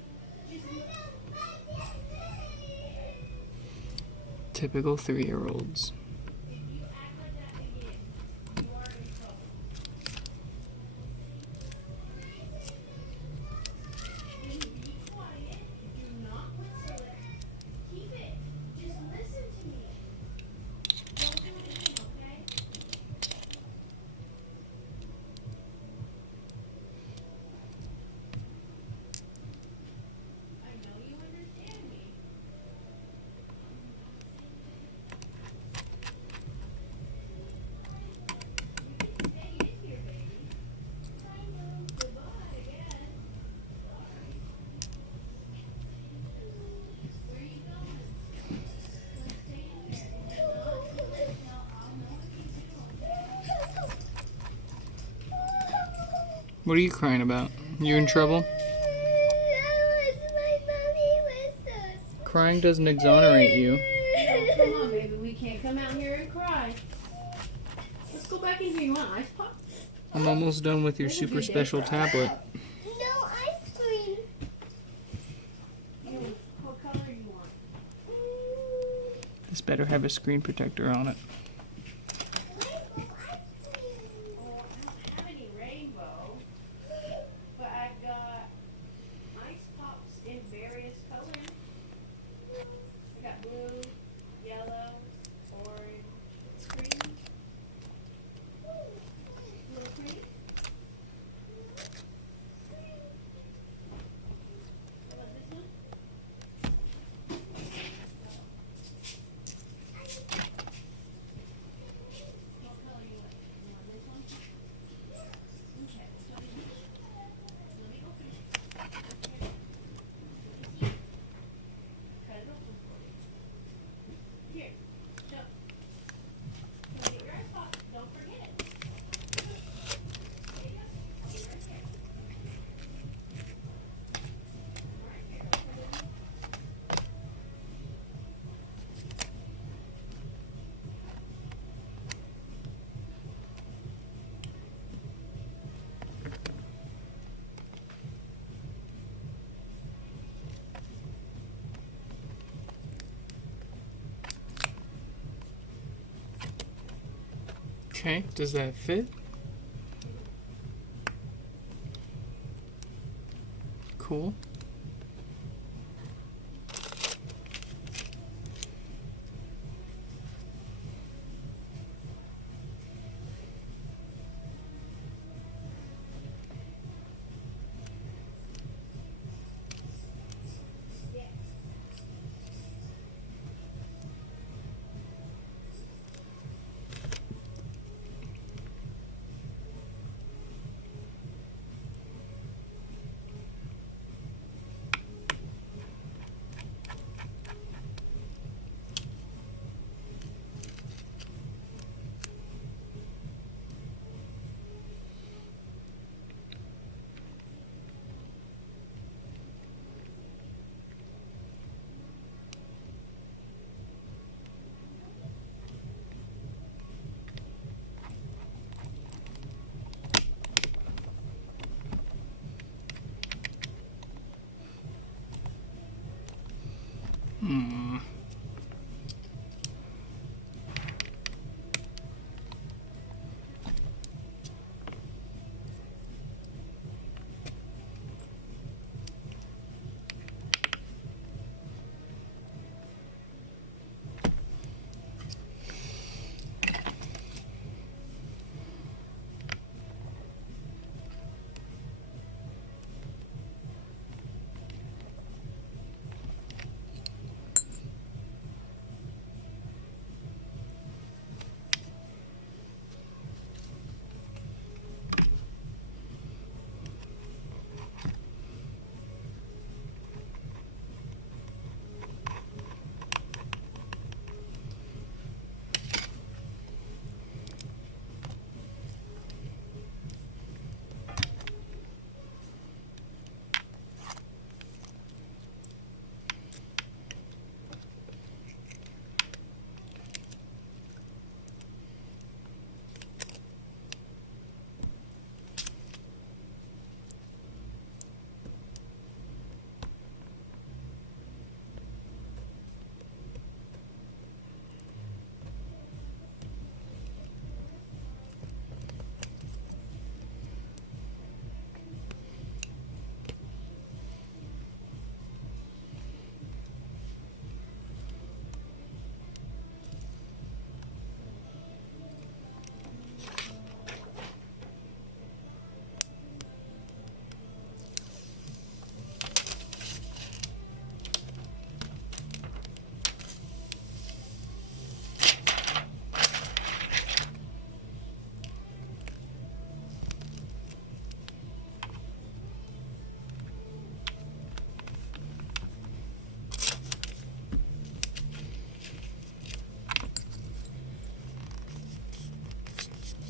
Just Typical 3-year-olds. if you act like that again, you are in trouble. Be quiet. Do not whistle it. Keep it. Just listen to me. Don't do it again, okay? I know you understand me. You can stay in here, baby. Goodbye again. Sorry. Where are you going? Stay in here. No, I'll know if you do. What are you crying about? You in trouble? Crying doesn't exonerate you. No, come on, baby. We can't come out here and cry. Let's go back in here. You want ice pop? I'm almost done with your super special tablet. No ice cream. What color you want? This better have a screen protector on it. Oh, I don't have any rainbow, but I've got ice pops in various colors. I got blue, yellow, orange, green. Little green. How about this one? What color you want? You want this one? Okay, so let me open it. Okay. Cut it open for you. Here, so. Can I get your ice pop? Don't forget it. There you go. I'll be right there. Right here. Okay, does that fit? Cool.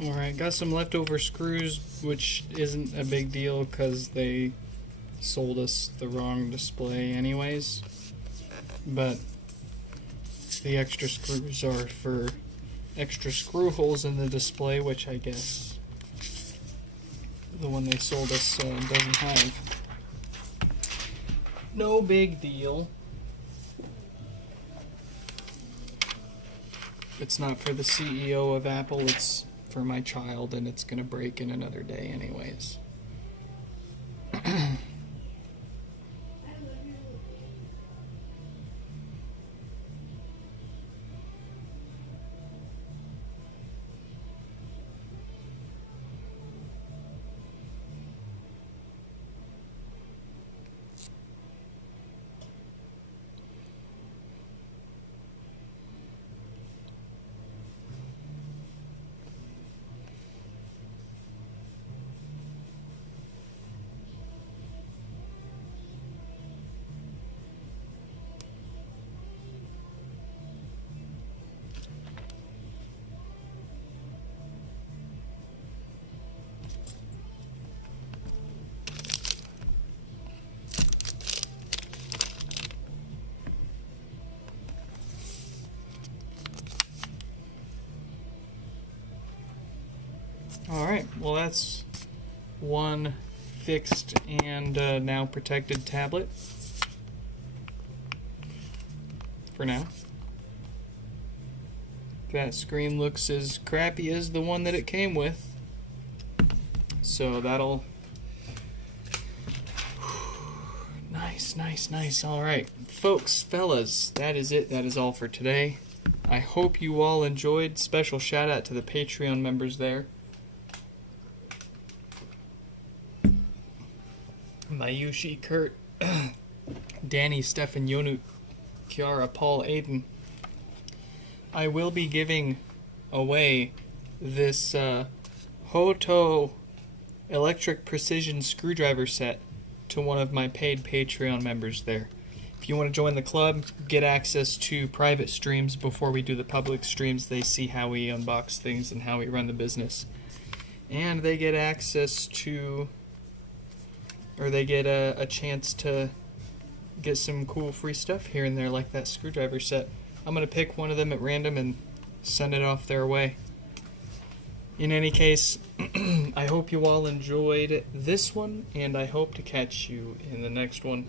Alright, got some leftover screws, which isn't a big deal because they sold us the wrong display anyways. But the extra screws are for extra screw holes in the display, which I guess the one they sold us doesn't have. No big deal. It's not for the CEO of Apple, it's for my child, and it's gonna break in another day anyways. Alright, well that's one fixed and now protected tablet for now. That screen looks as crappy as the one that it came with, so that'll nice. Alright, folks, fellas, that is it. That is all for today. I hope you all enjoyed. Special shout out to the Patreon members there. Mayushi, Kurt, Danny, Stefan, Yonu, Kiara, Paul, Aiden. I will be giving away this Hoto electric precision screwdriver set to one of my paid Patreon members there. If you want to join the club, get access to private streams before we do the public streams. They see how we unbox things and how we run the business. And they get access to, or they get a chance to get some cool free stuff here and there, like that screwdriver set. I'm going to pick one of them at random and send it off their way. In any case, I hope you all enjoyed this one, and I hope to catch you in the next one.